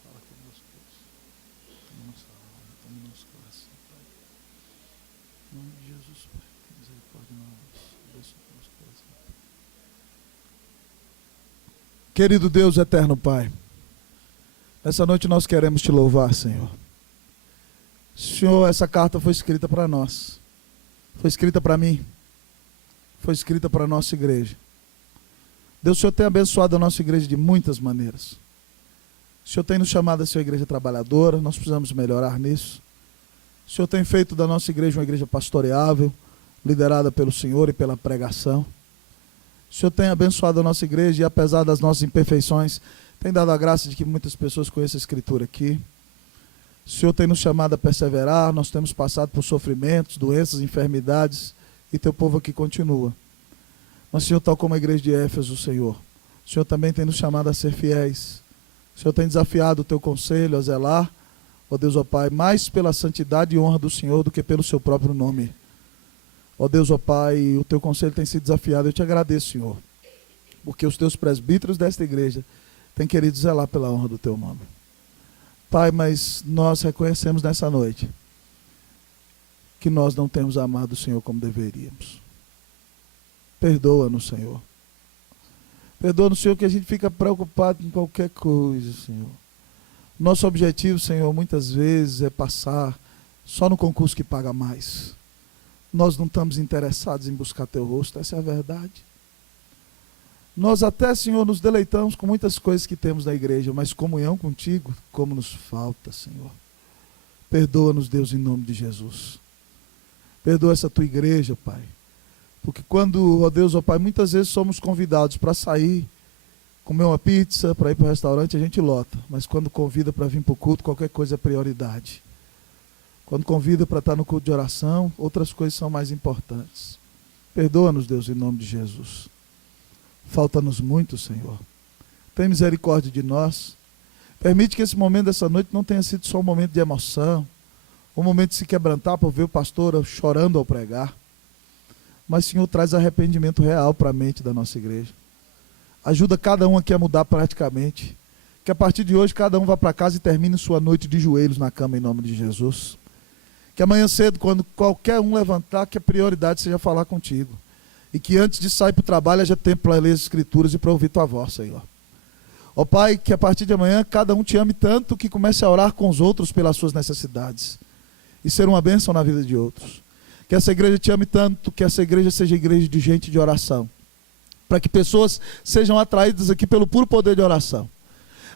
Fala conosco, Deus. Toma nossa alma, toma o nosso coração, Pai. Em nome de Jesus, Pai. Tem misericórdia de nós. Abençoa o nosso coração, Pai. Querido Deus eterno, Pai. Nessa noite nós queremos te louvar, Senhor. Senhor, essa carta foi escrita para nós. Foi escrita para mim. Foi escrita para a nossa igreja. Deus, o Senhor tem abençoado a nossa igreja de muitas maneiras. O Senhor tem nos chamado a ser uma igreja trabalhadora. Nós precisamos melhorar nisso. O Senhor tem feito da nossa igreja uma igreja pastoreável, liderada pelo Senhor e pela pregação. O Senhor tem abençoado a nossa igreja e, apesar das nossas imperfeições, tem dado a graça de que muitas pessoas conheçam a Escritura aqui. O Senhor tem nos chamado a perseverar. Nós temos passado por sofrimentos, doenças, enfermidades e teu povo aqui continua. Mas, Senhor, tal como a igreja de Éfeso, Senhor, o Senhor também tem nos chamado a ser fiéis. O Senhor tem desafiado o teu conselho a zelar, ó Deus, ó Pai, mais pela santidade e honra do Senhor do que pelo seu próprio nome. Ó Deus, ó Pai, o teu conselho tem sido desafiado. Eu te agradeço, Senhor, porque os teus presbíteros desta igreja têm querido zelar pela honra do teu nome. Pai, mas nós reconhecemos nessa noite que nós não temos amado o Senhor como deveríamos. Perdoa-nos, Senhor. Perdoa-nos, Senhor, que a gente fica preocupado com qualquer coisa, Senhor. Nosso objetivo, Senhor, muitas vezes é passar só no concurso que paga mais. Nós não estamos interessados em buscar teu rosto, essa é a verdade. Nós até, Senhor, nos deleitamos com muitas coisas que temos na igreja, mas comunhão contigo, como nos falta, Senhor. Perdoa-nos, Deus, em nome de Jesus. Perdoa essa tua igreja, Pai. Porque quando, ó Deus, ó Pai, muitas vezes somos convidados para sair, comer uma pizza, para ir para o restaurante, a gente lota. Mas quando convida para vir para o culto, qualquer coisa é prioridade. Quando convida para estar no culto de oração, outras coisas são mais importantes. Perdoa-nos, Deus, em nome de Jesus. Falta-nos muito, Senhor. Tem misericórdia de nós. Permite que esse momento dessa noite não tenha sido só um momento de emoção, um momento de se quebrantar por ver o pastor chorando ao pregar. Mas, Senhor, traz arrependimento real para a mente da nossa igreja. Ajuda cada um aqui a mudar praticamente. Que a partir de hoje cada um vá para casa e termine sua noite de joelhos na cama em nome de Jesus. Que amanhã cedo, quando qualquer um levantar, que a prioridade seja falar contigo. E que antes de sair para o trabalho haja tempo para ler as escrituras e para ouvir tua voz, Senhor. Ó Pai, que a partir de amanhã cada um te ame tanto que comece a orar com os outros pelas suas necessidades. E ser uma bênção na vida de outros. Que essa igreja te ame tanto, que essa igreja seja igreja de gente de oração. Para que pessoas sejam atraídas aqui pelo puro poder de oração.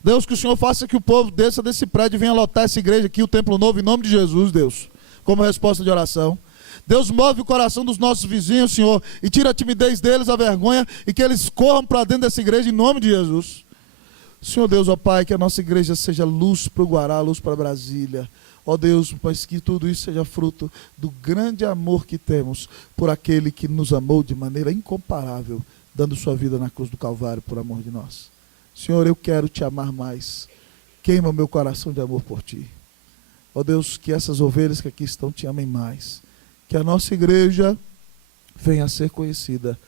Deus, que o Senhor faça que o povo desça desse prédio e venha lotar essa igreja aqui, o Templo Novo, em nome de Jesus, Deus. Como resposta de oração. Deus, move o coração dos nossos vizinhos, Senhor, e tira a timidez deles, a vergonha, e que eles corram para dentro dessa igreja em nome de Jesus. Senhor Deus, ó Pai, que a nossa igreja seja luz para o Guará, luz para Brasília. Ó Deus, mas que tudo isso seja fruto do grande amor que temos por aquele que nos amou de maneira incomparável, dando sua vida na cruz do Calvário por amor de nós. Senhor, eu quero te amar mais. Queima meu coração de amor por ti. Ó Deus, que essas ovelhas que aqui estão te amem mais. Que a nossa igreja venha a ser conhecida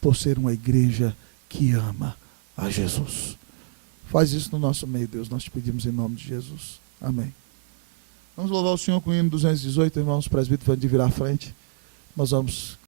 por ser uma igreja que ama a Jesus. Faz isso no nosso meio, Deus. Nós te pedimos em nome de Jesus. Amém. Vamos louvar o Senhor com o hino 218, irmãos presbíteros, vão de virar à frente. Nós vamos